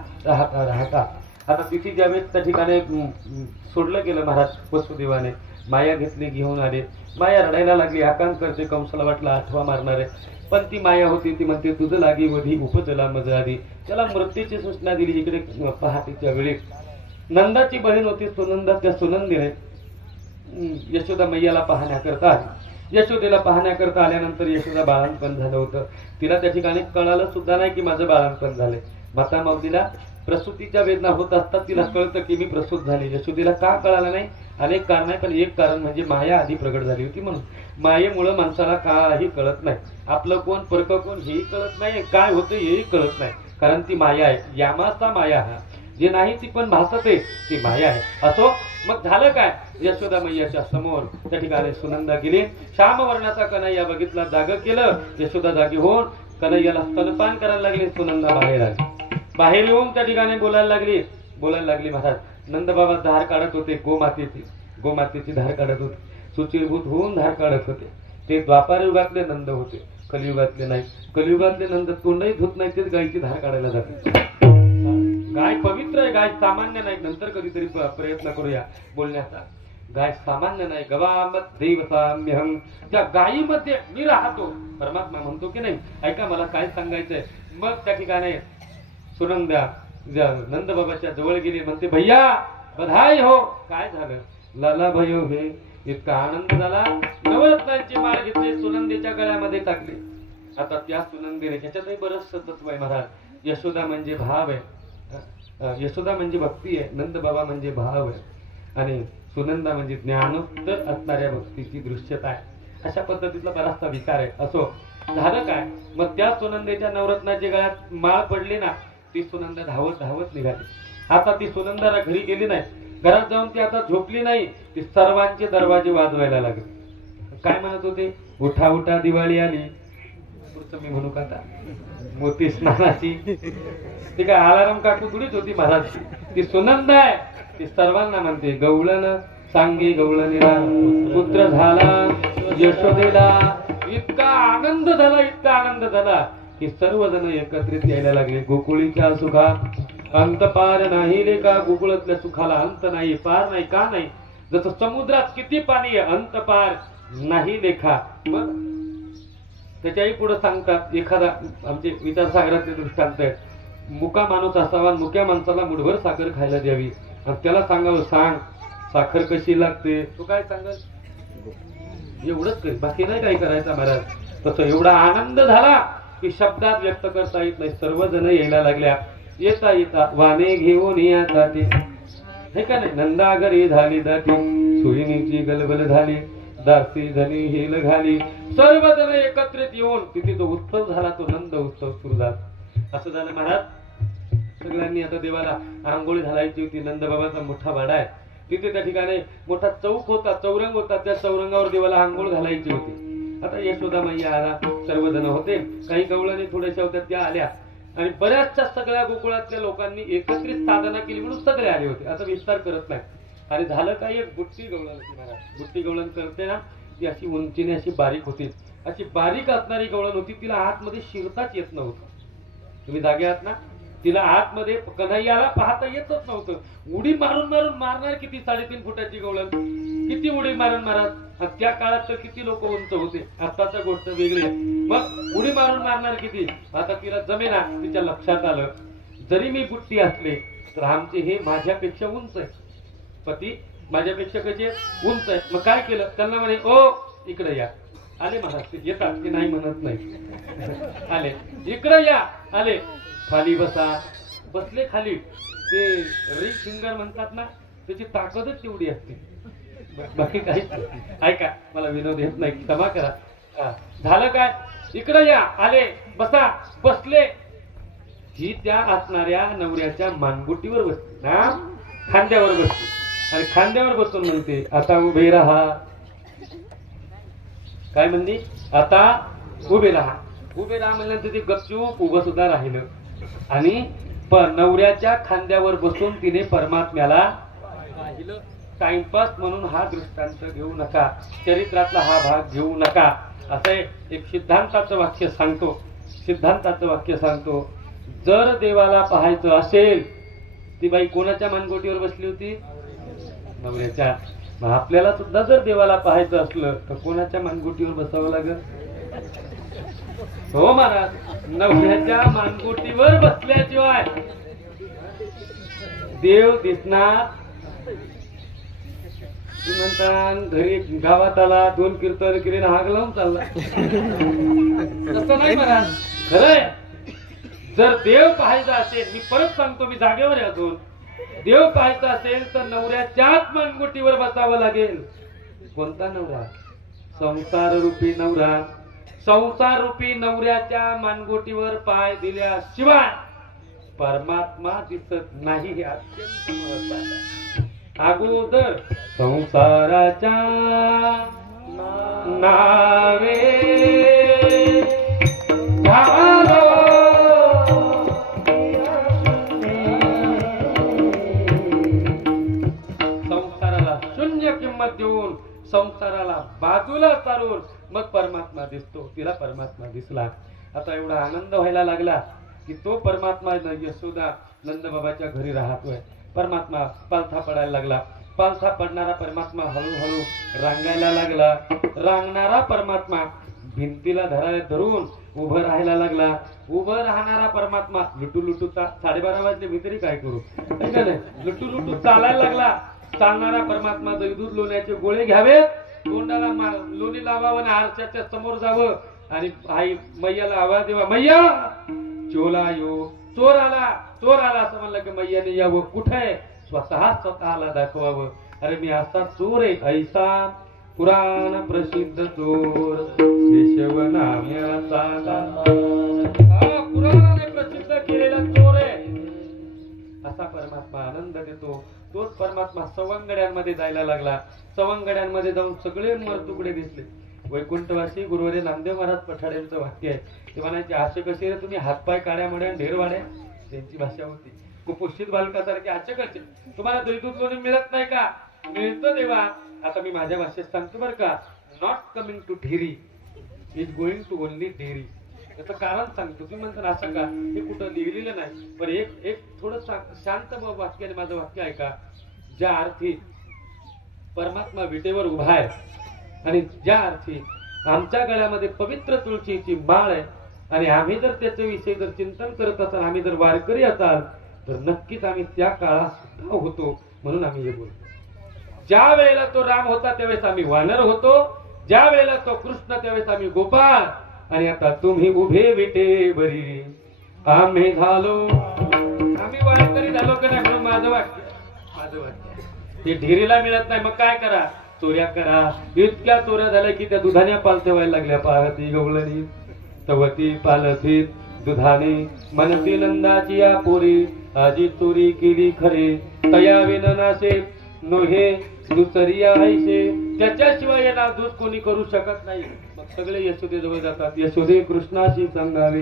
राहता आता तिथे ज्यावेळेस त्या ठिकाणी सोडलं गेलं महाराज वसुदेवाने, माया घेतली, घेऊन आले. माया रडायला लागली, आकांत करते. कंसाला वाटला आठवा मारणार आहे, पण ती माया होती. ती म्हणते तुझं लागी वधी उपचला मज आधी. त्याला मृत्यूची सूचना दिली. इकडे पहाटेच्या वेळी नंदाची बहीण होती सुनंदा. त्या सुनंदीने यशोदा मैयाला पाहण्याकरता आली. यशोदेला पाहण्याकरता आल्यानंतर यशोदा बाळंतपण झालं होतं. तिला त्या ठिकाणी कळालं सुद्धा नाही की माझं बाळंतपण झालंय. माता माऊलीला प्रसूतीच्या वेदना होत असतात. तिला कळतं की मी प्रसूत झाले. यशोदेला का कळालं नाही, अनेक कारण आहे, पण एक कारण म्हणजे माया आधी प्रगट झाली होती म्हणून. मायेमुळे माणसाला काही कळत नाही. आपलं कोण परक कोण हेही कळत नाही, काय होतं हेही कळत नाही, कारण ती माया आहे. यामाचा माया हा, जे नाही ती पण भासते ती माया आहे. असो, मग झालं काय, यशोदा मैयाच्या समोर त्या ठिकाणी सुनंदा गेली. श्यामवर्णाचा कन्हैया बघितला, जाग केलं. यशोदा जागी होऊन कन्हैयाला स्तनपान करायला लागली. सुनंदा बाहेर आली. बाहेर येऊन त्या ठिकाणी बोलायला लागली महाराज. नंदबाबा धार काढत होते, गोमातेची धार काढत होते. सुचिरभूत होऊन धार काढत होते. ते द्वापार युगातले नंद होते, कलियुगातले नाही. कलियुगातले नंद तोंडही धुत नाही, तेच गायची धार काढायला जाते. गाय पवित्र आहे, गाय सामान्य नाही. नंतर कधीतरी प्रयत्न करूया बोलण्याचा. गाय सामान्य नाही. गवामध्ये साम्यहं, त्या गायीमध्ये मी राहतो. परमात्मा म्हणतो की नाही. ऐका, मला काय सांगायचंय. मग त्या ठिकाणी सुनंदा नंदबाबाच्या जवळ गेली. म्हणते भैया बधाई हो. काय झालं, लाला भयो हे. इतका आनंद झाला. नवरत्नांची माळ घेतली, सुनंदेच्या गळ्यामध्ये टाकली. आता त्या सुनंदेने, ह्याच्यातही बरंच तत्व आहे महाराज. यशोदा म्हणजे भाव आहे, यशोदा म्हणजे भक्ती आहे, नंदबाबा म्हणजे भाव आहे, आणि सुनंदा म्हणजे ज्ञानोत्तर असणाऱ्या भक्तीची दृश्यता आहे. अशा पद्धतीतला बराचसा विकार आहे. असो, झालं काय, मग त्या सुनंदेच्या नवरत्नाच्या गळ्यात माळ पडली ना, ती सुनंदा धावत धावत निघाली. आता ती सुनंदाला घरी गेली नाही. घरात जाऊन ती आता झोपली नाही. ती सर्वांचे दरवाजे वाजवायला लागले. काय म्हणत होते, उठा उठा दिवाळी आली. पुढचं मी म्हणू का आता मोती स्नानाची ती काय आलाराम काकू थोडीच होती महाराजची, ती सुनंद आहे. ती सर्वांना म्हणते गवळण सांगे गवळणीला पुत्र झाला यशोदेला. इतका आनंद झाला, इतका आनंद झाला की सर्वजण एकत्रित यायला लागले. गोकुळीच्या सुखात अंत पार नाही रे का, गोकुळातल्या सुखाला अंत नाही, पार नाही. का नाही? जसं समुद्रात किती पाणी आहे, अंत पार नाही लेखा. मग त्याच्याही पुढे सांगतात, एखादा आमचे विचारसागराचे दृष्टांत आहे, मुका माणूस असावा, मुक्या माणसाला मुठभर साखर खायला द्यावी आणि त्याला सांगावं सांग साखर कशी लागते. तो काय सांगल? एवढंच कर, बाकी नाही काय करायचं महाराज. तसं एवढा आनंद झाला की शब्दात व्यक्त करता येत नाही. सर्वजण यायला लागल्या. येता येता वाने घेऊन येता ते हे का नाही, नंदागरी झाली दाटी, सुईणीची गलबल झाली, दासी झाली हेल घाली. सर्वजण एकत्रित येऊन तिथे तो उत्सव झाला, तो नंद उत्सव सुरू झाला. असं झालं महाराज. सगळ्यांनी आता देवाला आंघोळी घालायची होती. नंदबाबाचा मोठा वाडा आहे, तिथे त्या ठिकाणी मोठा चौक होता, चौरंग होता. त्या चौरंगावर देवाला आंघोळ घालायची होती. आता यशोदा मैया आला, सर्वजण होते. काही गवळणी थोड्याशा होत्या, त्या आल्या आणि बऱ्याचशा सगळ्या गोकुळातल्या लोकांनी एकत्रित साधना केली म्हणून सगळे आले होते. आता विस्तार करत नाही. आणि झालं काय, एक बुट्टी गवळण होती महाराज. बुट्टी गवळण करते ना, ती अशी उंचीने अशी बारीक होती. अशी बारीक असणारी गवळण होती, तिला आतमध्ये शिरताच येत नव्हतं. तुम्ही जागे आहात ना? तिला आतमध्ये कन्हैयाला पाहता येतच नव्हतं. उडी मारून मारून मारणार किती, 3.5 फुटाची गवळण, किती उडी मारून महाराज. त्या काळात तर किती लोक उंच होते, आताची गोष्ट वेगळी आहे. मग उडी मारून मारणार किती. आता तिला जमेना. तिच्या लक्षात आलं, जरी मी बुट्टी असले तर आमचे हे माझ्यापेक्षा उंच आहे, पती माझ्यापेक्षा कसे उंच आहे. मग काय केलं, त्यांना म्हणे ओ इकडे या. आले महाराज, ते येतात, ते नाही म्हणत नाही. आले, इकडे या. आले, खाली बसा. बसले खाली. ते रिंग फिंगर म्हणतात ना, त्याची ताकदच तेवढी असते, बाकी काहीच नाही. ऐका, मला विनोद येत नाही, क्षमा करा. झालं काय, इकडे या. आले, बसा. बसले. ही त्या असणाऱ्या नवऱ्याच्या मानगुटीवर बसते ना, खांद्यावर बसते. आणि खांद्यावर बसून म्हणते आता उभे राहा. काय म्हणते, आता उभे राहा. उभे राहा म्हणल्यानंतर ते गपचूप उभं सुद्धा राहिलं. आणि नवऱ्याच्या खांद्यावर बसून तिने परमात्म्याला पाहिलं. टाइमपास म्हणून हा दृष्टांत घेऊ नका, चरित्रातला हा भाग घेऊ नका. असं एक सिद्धांताचं वाक्य सांगतो. सिद्धांताचं वाक्य सांगतो, जर देवाला पाहायचं असेल, ती बाई कोणाच्या मानगोटीवर बसली होती, नवऱ्याच्या. मग आपल्याला सुद्धा जर देवाला पाहायचं असलं तर कोणाच्या मानगोटीवर बसावं लागेल. हो महाराज, नवऱ्याच्या मानगोटीवर बसल्याशिवाय देव दिसणार. म्हणतात घरी गावात आला, 2 कीर्तन केले, हाग लावून चालला. तसं नाही महाराज, खरंय. जर देव पाहायचा असेल, मी परत सांगतो, मी जागेवर आहे अजून, देव पाहायचा असेल तर नवऱ्याच्याच मानगुटीवर बसावं लागेल. कोणता नवरा? संसार रूपी नवरा. संसार रूपी नवऱ्याच्या मानगुटीवर पाय दिल्याशिवाय परमात्मा दिसत नाही. हे अत्यंत महत्त्वाचं आहे. अगोदर संसाराच्या नावे संसाराला शून्य किंमत देऊन, संसाराला बाजूला सारून मग परमात्मा दिसतो. तिला परमात्मा दिसला. आता एवढा आनंद व्हायला लागला की तो परमात्मा यशोदा नंदबाबाच्या घरी राहतोय. परमात्मा पालथा पडायला लागला. पालथा पडणारा परमात्मा हळूहळू रांगायला लागला. रांगणारा परमात्मा भिंतीला धरून उभं राहायला लागला. उभं राहणारा परमात्मा लुटू लुटू 12:30 वाजले, मी तरी काय करू, लुटू लुटू चालायला लागला. चालणारा परमात्मा दूध लोण्याचे गोळे घ्यावेत, तोंडाला लोणी लावावं आणि आरशाच्या समोर जावं आणि आई मैयाला आवाज देवा, मैया चोला यो, चोर आला, चोर आला असं म्हणलं की मैयाने यावं. कुठे? स्वतःला दाखवावं. अरे मी असा चोर आहे, ऐसा पुराण प्रसिद्ध चोर केशवनाम्याचा, पुराणाने प्रसिद्ध केलेला चोर आहे. असा परमात्मा आनंद देतो. तोच परमात्मा सवंगड्यांमध्ये जायला लागला. सवंगड्यांमध्ये जाऊन सगळे मरतुकडे दिसले. वैकुंठवासी गुरुवारी नामदेव महाराज पठाड्यांचं वाक्य आहे. ते म्हणायचे असे कसे रे तुम्ही हातपाय काड्या मड्या ढेर वाड्या. त्यांची भाषा होती. कुपोषित बालकासारखे असे कसे तुम्हाला दही दूध लोणी मिळत नाही का. मिळतं देवा. आता मी माझ्या भाषेत सांगतो बरं का. Not coming to dairy is going to only dairy. त्याचं कारण सांगतो. तुम्ही म्हणता असं का हे कुठं लिहिलेलं नाही. पण एक थोडं शांत वाक्याने माझं वाक्य आहे का. ज्या अर्थी परमात्मा विटेवर उभा आहे आणि ज्या अर्थी आमच्या गळ्यामध्ये पवित्र तुळशीची माळ आहे आणि आम्ही जर त्याच्या विषयी जर चिंतन करत असाल आम्ही जर वारकरी असाल तर नक्कीच आम्ही त्या काळात सुद्धा होतो. म्हणून आम्ही हे बोलतो. ज्या वेळेला तो राम होता त्यावेळेस आम्ही वानर होतो. ज्या वेळेला तो कृष्ण त्यावेळेस आम्ही गोपाळ. आणि आता तुम्ही उभे विटेवरी आम्ही झालो. आम्ही वारकरी झालो का नाही. म्हणून माझं वाक्य ते ढेरीला मिळत नाही. मग काय करा. चोऱ्या करा. इतक्या चोऱ्या झाल्या की त्या दुधाने पालत्या व्हायला लागल्या. पाहती गवळणी तवती पालथीत दुधाने मनती नंदाची या पोरी आजी चोरी केली खरे तया विननासे नोहे दुसरी आईसे. त्याच्याशिवाय याला दूध कोणी करू शकत नाही. मग सगळे यशोदे जवळ जातात. यशोदे कृष्णाशी सांगावे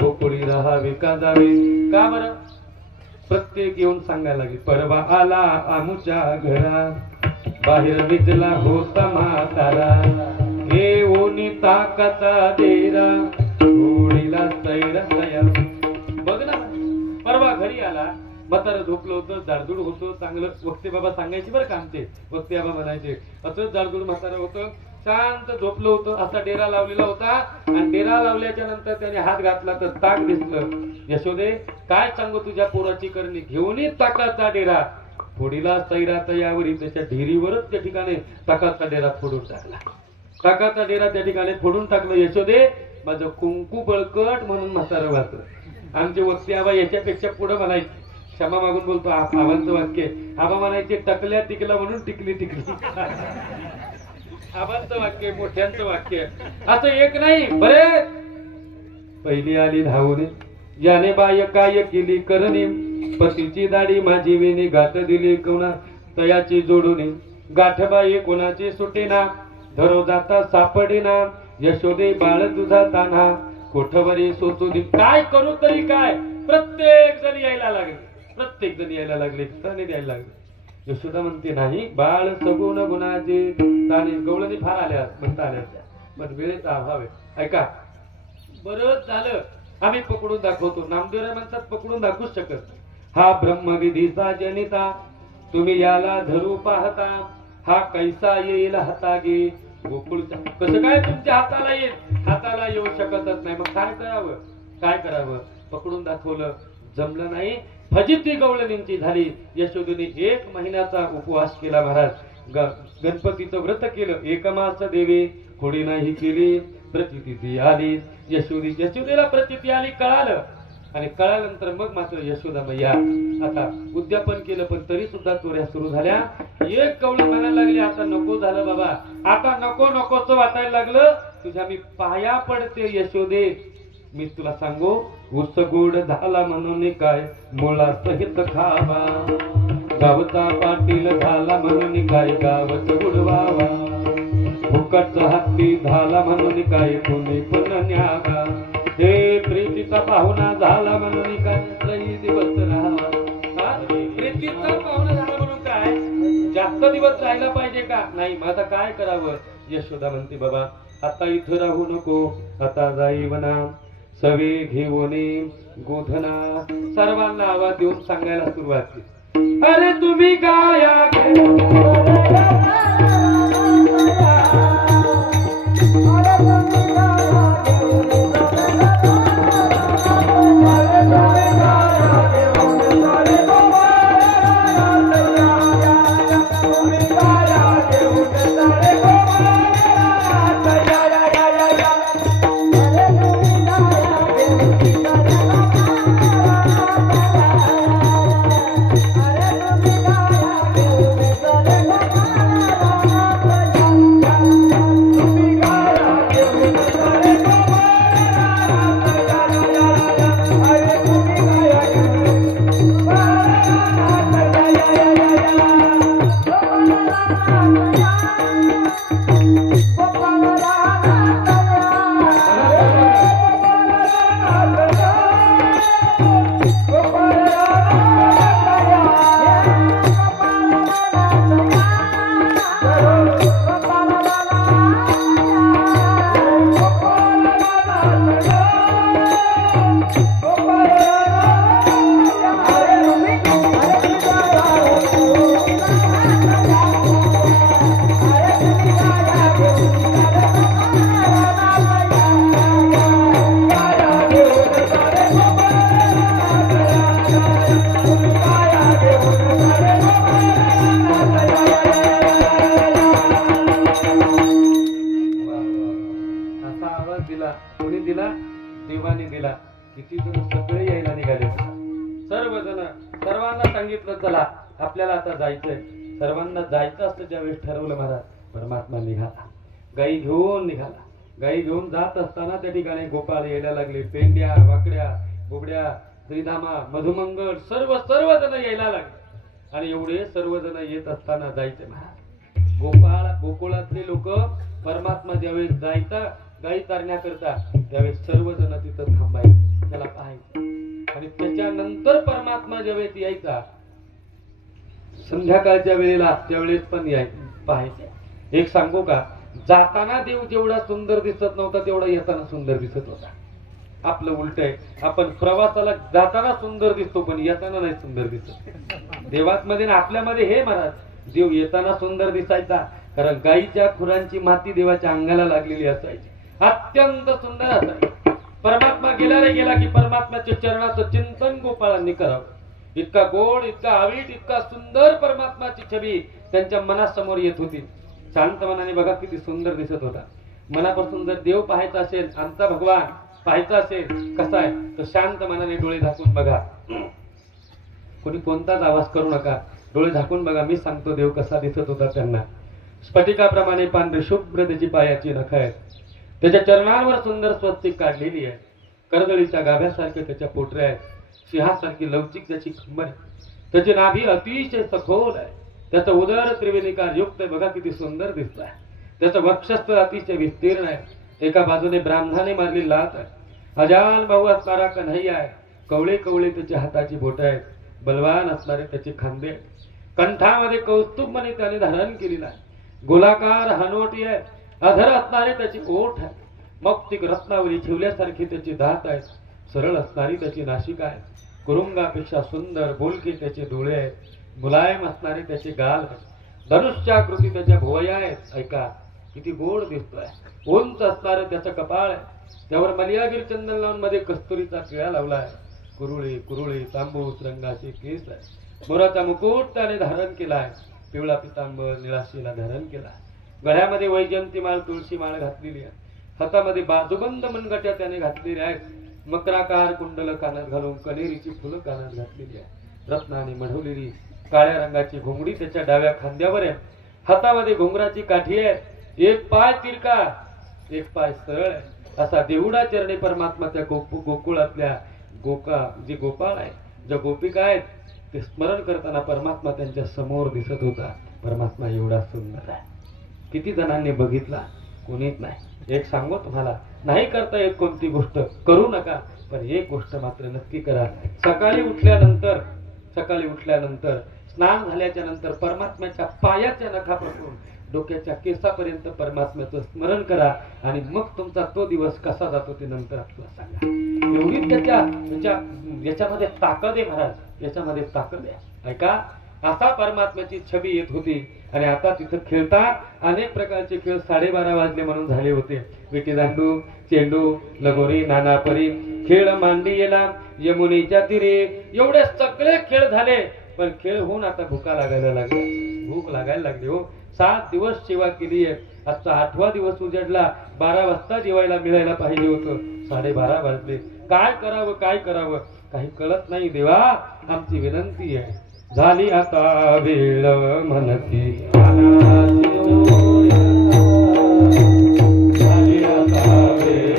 गोकुळी राहावे का जावे. का बरं प्रत्येक येऊन सांगायला लागली. परवा आला आमुच्या घरा बाहेर विजला होता म्हातारा हे ओनी ताकाचा डेरा ओढीला सैरा तया. बघ ना परवा घरी आला म्हातारा झोपलं होतं. जाडजूड होतं चांगलं. वक्ते बाबा सांगायचे बरं का आमचे वक्ते बाबा म्हणायचे असंच जाडजूड म्हातारा होतं. शांत झोपलं होतं. असा डेरा लावलेला होता आणि डेरा लावल्याच्या नंतर त्याने हात घातला तर ताक दिसलं. यशोदे काय सांगू तुझ्या पोराची करणी. घेऊन ताकाचा डेरा फोडीला सैरा तयावरी. त्याच्या ढेरीवरच त्या ठिकाणी ताकाचा डेरा फोडून टाकला. ताकाचा डेरा त्या ठिकाणी फोडून टाकलं. यशोदे माझं कुंकू बळकट म्हणून म्हातारं वाचलं. आमचे वक्ते आबा याच्यापेक्षा पुढे म्हणायचे. क्षमा मागून बोलतो आबांचं वाक्य. आबा म्हणायचे टकल्या टिकला म्हणून टिकली टिकली. आबांचं वाक्य मोठ्यांचं वाक्य असं एक नाही बरेच. पहिली आली धावणे याने बाय काय केली करणे पतीची दाढी माझी विणी गाठ दिली कोणा तयाची जोडून गाठबाई कोणाची सुटेना धरो जाता सापडेना यशोदे बाळ तुझा तान्हा कोठवरी सोचू दे. काय करू तरी काय. प्रत्येक जण यायला लागले. प्रत्येक जण यायला लागले. ताने द्यायला लागले. यशोदा म्हणते नाही बाळ सगुण गुणाचे ताने गवळणी फार आल्या म्हणता आल्या पण वेळेचा अभाव आहे. ऐका बरंच झालं आम्ही पकडून दाखवतो. नामदेवराय म्हणतात पकडून दाखवूच शकत. हा ब्रह्मविधीचा जनिता तुम्ही याला धरू पाहता हा कैसा येईल हातागी गोकुळचा. कसं काय तुमच्या हाताला येईल. हाताला येऊ शकतच नाही. मग काय करावं. काय करावं. पकडून दाखवलं. जमलं नाही. फजिती गवळणींची झाली. यशोदेने 1 महिन्याचा उपवास केला. महाराज गणपतीचं व्रत केलं. एकमास देवी खोडी नाही केली. प्रतीती आली. यशोदेला प्रतीती आली. कळालं आणि कळाल्यानंतर मग मात्र यशोदा मैया आता उद्यापन केलं. पण तरी सुद्धा चोऱ्या सुरू झाल्या. एक कवळी म्हणायला लागली आता नको झालं बाबा. आता नको नकोच वाटायला लागलं. तुझ्या मी पाया पडते यशोदे. मी तुला सांगू ऊस गोड झाला म्हणून काय मुळा सहित खावा गावचा पाटील झाला म्हणून काय गावच उडवावा फुकटचा हत्ती झाला म्हणून काय कोणी पण न्यावा हे प्रीतीचा पाहुणा झाला म्हणून काय लई दिवस राहावा. प्रीतीचा पाहुणा झाला म्हणून काय जास्त दिवस राहायला पाहिजे का. नाही मग आता काय करावं. यशोदा म्हणते बाबा आता इथं राहू नको. आता जाईवना सवे घेऊन गोधना. सर्वांना आवाज देऊन सांगायला सुरुवात केली. अरे तुम्ही गाया कोणी दिला? देवाने दिला. किती जण सगळे यायला निघाले. सर्वजण, सर्वांना सांगितलं चला आपल्याला आता जायचंय. सर्वांना जायचं असतं ज्यावेळेस ठरवलं महाराज, परमात्मा निघाला, गाई घेऊन निघाला. गाई घेऊन जात असताना त्या ठिकाणी गोपाळ यायला लागले. पेंड्या, वाकड्या, बोबड्या, श्रीधामा, मधुमंगल सर्वजण यायला लागले. आणि एवढे सर्वजण येत असताना जायचे महाराज. गोकुळातले लोक परमात्मा ज्यावेळेस जायचा गाई चारण्याकरता त्यावेळेस सर्वजण तिथं थांबायचे, त्याला पाहायचे. आणि त्याच्यानंतर परमात्मा ज्यावेळेस यायचा संध्याकाळच्या वेळेला त्यावेळेस पण पाहायचे. एक सांगू का, जाताना देव जेवढा सुंदर दिसत नव्हता तेवढा येताना सुंदर दिसत होता. आपलं उलट आहे, आपण प्रवासाला जाताना सुंदर दिसतो पण येताना नाही सुंदर दिसत. देवात्मध्ये आपल्यामध्ये हे महाराज, देव येताना सुंदर दिसायचा कारण गाईच्या खुरांची माती देवाच्या अंगाला लागलेली असायची, अत्यंत सुंदर असायची. परमात्मा गेला रे गेला की परमात्म्याच्या चरणाचं चिंतन गोपाळांनी करावं. इतका गोड, इतका आवीट, इतका सुंदर परमात्माची छबी त्यांच्या मनासमोर येत होती. शांत मनाने बघा किती सुंदर दिसत होता. मनापासून जर देव पाहायचा असेल, आमचा भगवान पाहायचा असेल कसा आहे, तर शांत मनाने डोळे झाकून बघा. कोणी कोणताच आवाज करू नका, डोळे झाकून बघा. मी सांगतो देव कसा दिसत होता त्यांना. स्फटिकाप्रमाणे पांढरी शुभ्र त्याची पायाची नख आहेत, त्याच्या चरणांवर सुंदर स्वस्तिक काढलेली आहे. कर्दळीच्या गाभ्यासारखे त्याच्या पोटऱ्या आहेत, सिंहासारखी लवचिक त्याची कंबर आहे, त्याची नाभी अतिशय सखोल आहे, त्याचं उदर त्रिवेणीकार युक्त आहे, बघा किती सुंदर दिसत आहे. त्याचं वक्षस्थळ अतिशय विस्तीर्ण आहे, एका बाजूने ब्राह्मणाने मारली लात आहे, अजान भाऊ असणारा कन्हैया आहे, कवळे कवळे त्याच्या हाताची बोट आहेत, बलवान असणारे त्याचे खांदे, कंठामध्ये कौस्तुभमणी त्याने धारण केलेला आहे, गोलाकार हनवटी आहे, अधर असणारे त्याची ओठ आहे, मौक्तिक रत्नावली ठेवल्यासारखी त्याची दात आहेत, सरळ असणारी त्याची नाशिका आहे, कुरुंगापेक्षा सुंदर बोलके त्याचे डोळे आहेत, मुलायम असणारे त्याचे गाल आहेत, धनुष्याकृती त्याच्या भुवया आहेत. ऐका किती गोड दिसतोय. उंच असणारे त्याचं कपाळ आहे, त्यावर मलियागिरी चंदन लावून मध्ये कस्तुरीचा टिळा लावला आहे, कुरुळी कुरुळी तांबूस रंगाचे केस आहे, मोराचा मुकुट त्याने धारण केला आहे, पिवळा पितांबर निळाशीला धारण केला आहे, गळ्यामध्ये वैजयंती माळ तुळशी माळ घातलेली आहे, हातामध्ये बाजूबंद मनगट्या त्याने घातलेल्या आहेत, मकराकार कुंडल कानात घालून कनेरीची फुलं कानात घातलेली आहे, रत्नाने मढवलेली काळ्या रंगाची घोंगडी त्याच्या डाव्या खांद्यावर आहे, हातामध्ये घोंगराची काठी आहे, एक पाय तिरका एक पाय सरळ आहे. असा देवडा चरणी परमात्मा त्या गोकुळातल्या जे गोपाळ आहे, ज्या गोपिका आहेत ते स्मरण करताना परमात्मा त्यांच्या समोर दिसत होता. परमात्मा एवढा सुंदर आहे. किती जणांनी बघितला? कोणीच नाही. एक सांगू तुम्हाला, नाही करता येत कोणती गोष्ट करू नका, पण एक गोष्ट मात्र नक्की करा. सकाळी उठल्यानंतर स्नान झाल्याच्या नंतर परमात्म्याच्या पायाच्या नखापासून डोक्याच्या केसापर्यंत परमात्म्याचं स्मरण करा आणि मग तुमचा तो दिवस कसा जातो ते नंतर आपल्याला सांगा. एवढी याच्यामध्ये ताकद आहे महाराज, याच्यामध्ये ताकद आहे. ऐका, असा परमात्म्याची छबी येत होती. आणि आता तिथं खेळतात अनेक प्रकारचे खेळ. 12:30 वाजले म्हणून झाले होते. विटी दांडू, चेंडू, लगोरी, नानापरी, खेळ मांडी येला, यमुनेच्या तीरे, एवढे सगळे खेळ झाले. पण खेळ होऊन आता भूक लागायला लागली हो. 7 दिवस सेवा केली आहे. आजचा 8वा दिवस उजाडला. 12 वाजता जेवायला मिळायला पाहिजे होतं. 12:30 वाजले. काय करावं काही कळत नाही. देवा, आमची विनंती आहे, झाली आता वेळ म्हणती, झाली आता वेळ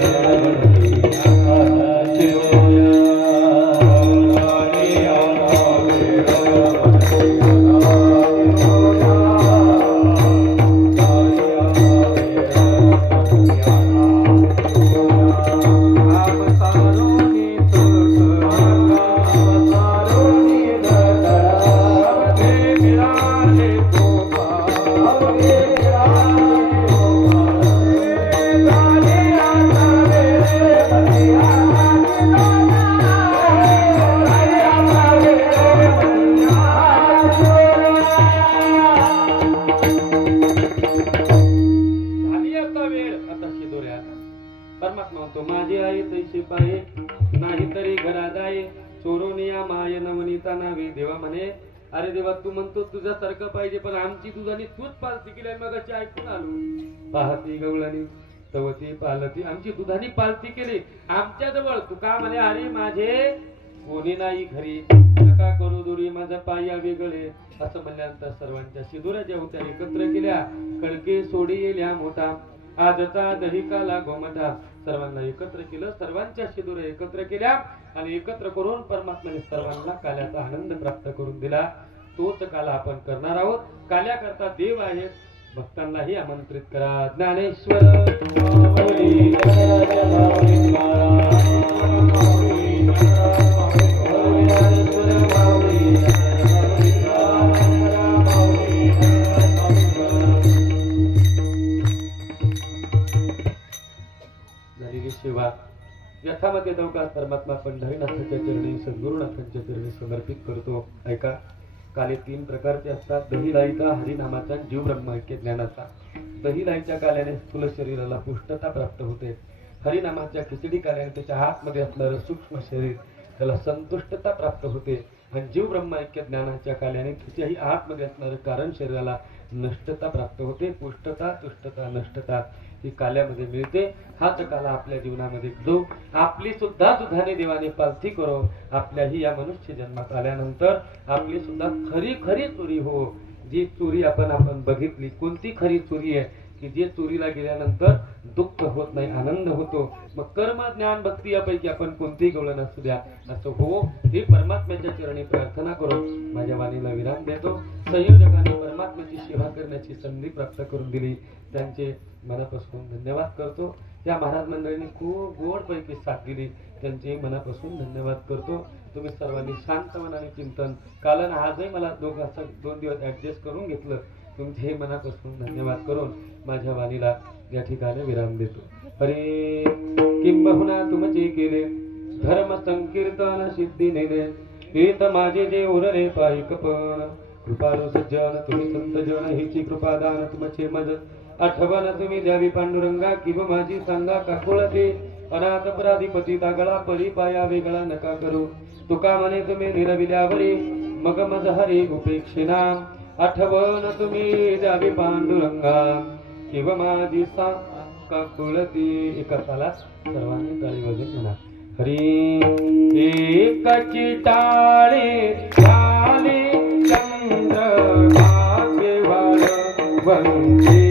अरे देवा, तू म्हणतो तुझ्यासारखं पाहिजे, पण आमची तुझानी तूच पालती केली. मगाची ऐकून आलो. पाहती गवळणी तवती पालती आमची दुधानी पालती केली आमच्या जवळ तुका म्हणे अरे माझे कोणी नाही घरी नका करू दुरी माझा पाया वेगळे असं म्हणल्यानंतर सर्वांच्या शिदुरा ज्या होत्या एकत्र केल्या कळके सोडी येल्या मोठा आजचा दही काला गोमटा सर्वांना एकत्र केलं सर्वांच्या शिदुरा एकत्र केल्या आणि एकत्र करून परमात्म्याने सर्वांना काल्याचा आनंद प्राप्त करून दिला तोच काला आपण करणार आहोत काल्याकरता देव आहे भक्तांनाही आमंत्रित करा ज्ञानेश्वर झालेली सेवा यथामध्ये नौका परमात्मा पंढरीनाथाच्या चरणी सद्गुरुनाथांच्या चरणी समर्पित करतो ऐका काले 3 प्रकारचे असतात दही लाईचा हरिनामाचा जीव ब्रह्मैक्य ज्ञानाचा दही लाईच्या काल्याने स्थूल शरीराला पुष्टता प्राप्त होते हरिनामाच्या खिचडी काल्याने त्याच्या हातमध्ये असणारं सूक्ष्म शरीर त्याला संतुष्टता प्राप्त होते आणि जीव ब्रह्मैक्य ज्ञानाच्या काल्याने त्याच्याही आतमध्ये असणारं कारण शरीराला नष्टता प्राप्त होते पुष्टता तुष्टता नष्टता ही काल्यामध्ये मिळते हाच काला आपल्या जीवनामध्ये घडो आपली सुद्धा दुधाने देवाने पालथी करो आपल्याही या मनुष्य जन्मात आल्यानंतर आपली सुद्धा खरी खरी चोरी हो जी चोरी आपण बघितली कोणती खरी चोरी आहे की जे चोरीला गेल्यानंतर दुःख होत नाही आनंद होतो मग कर्म ज्ञान भक्ती यापैकी आपण कोणतीही गवळण असू द्या असं हो हे परमात्म्याच्या चरणी प्रार्थना करो माझ्या वाणीला विराम देतो संयोजकांनी परमात्म्याची सेवा करण्याची संधी प्राप्त करून दिली त्यांचे मनापासून धन्यवाद करतो या महाराज मंडळींनी खूप गोडपैकी साथ दिली त्यांचे मनापासून धन्यवाद करतो तुम्ही सर्वांनी शांत मनाने चिंतन कालन आजही मला 2 दिवस ऍडजस्ट करून घेतलं तुमचे मनापासून धन्यवाद करून माझ्या वाणीला या ठिकाणी विराम देतो हरे किंबहुना तुमचे केले धर्म संकीर्तन सिद्धी नेले हेत माझे जे उरले पायिक पण कृपाळू सज्जन तुम्ही संत जन हिची कृपादान तुमचे मज आठवण तुम्ही द्यावी पांडुरंगा किंब माझी सांगा काकुळते अनाथ अपराधीपती दागळा परी पाया वेगळा नका करू तुका म्हणे तुम्ही निरविल्यावरी मग मज हरी उपेक्षिना आठवण तुम्ही द्यावी पांडुरंगा किंवा माझी सांगा काकुळती एका तालात सर्वांनी टाळी वाजून म्हणा हरी एकाची टाळे झाले चंद्र भाग्यवान वंदे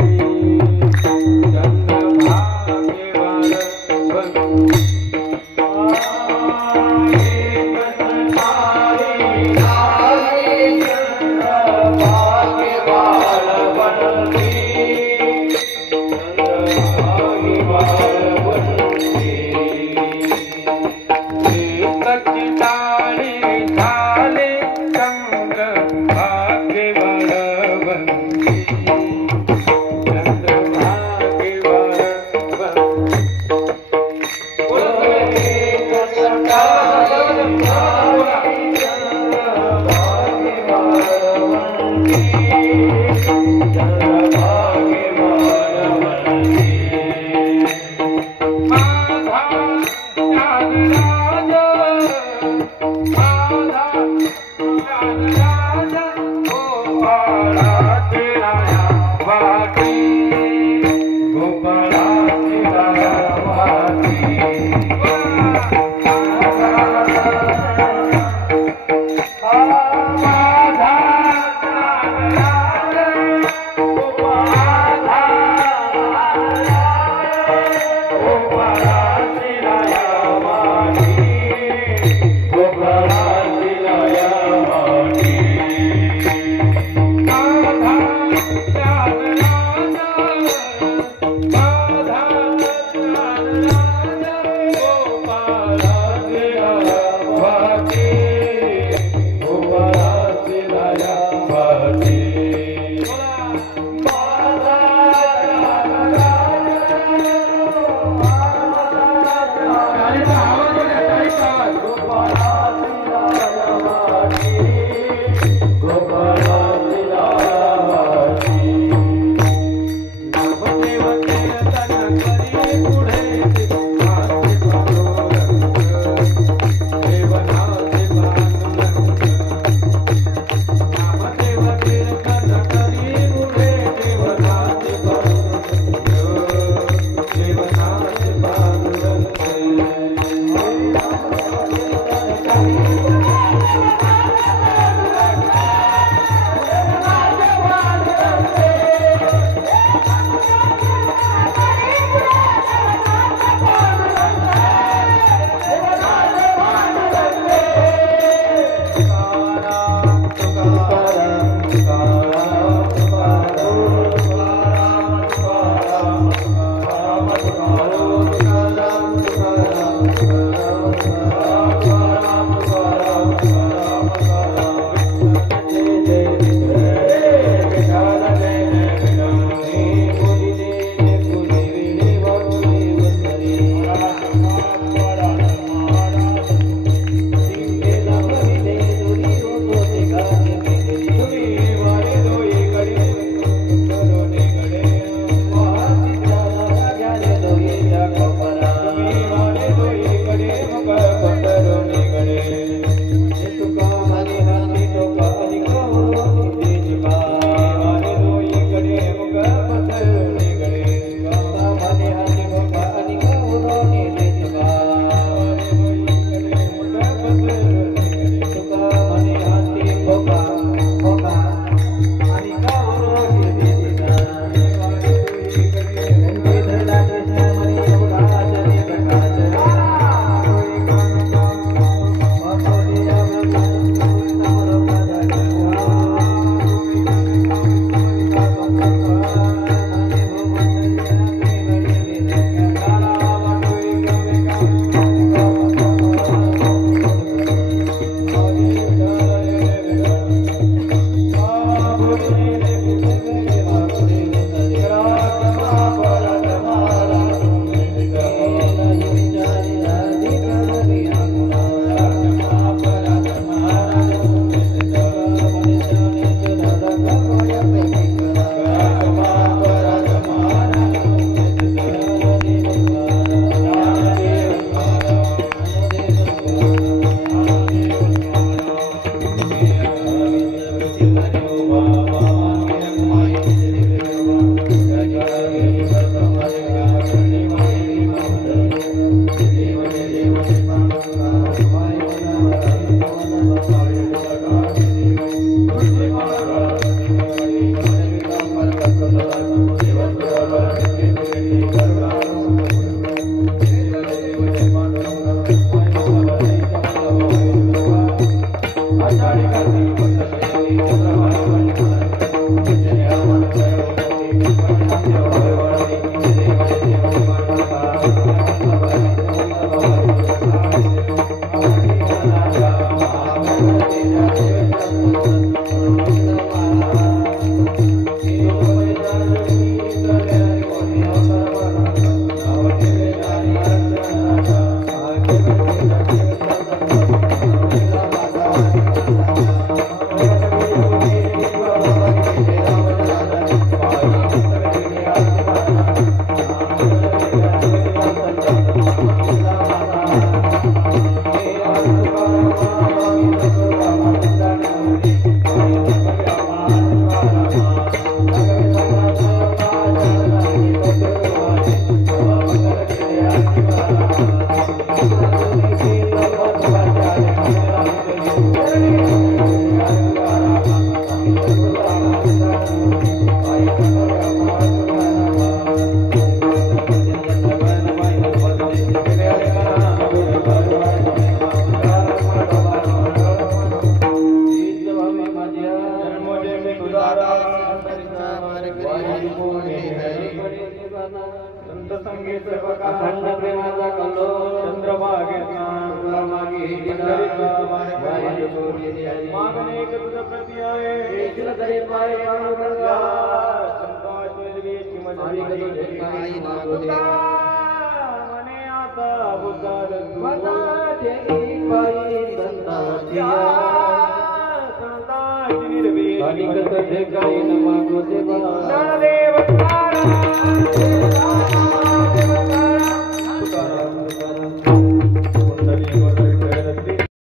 निर्भीक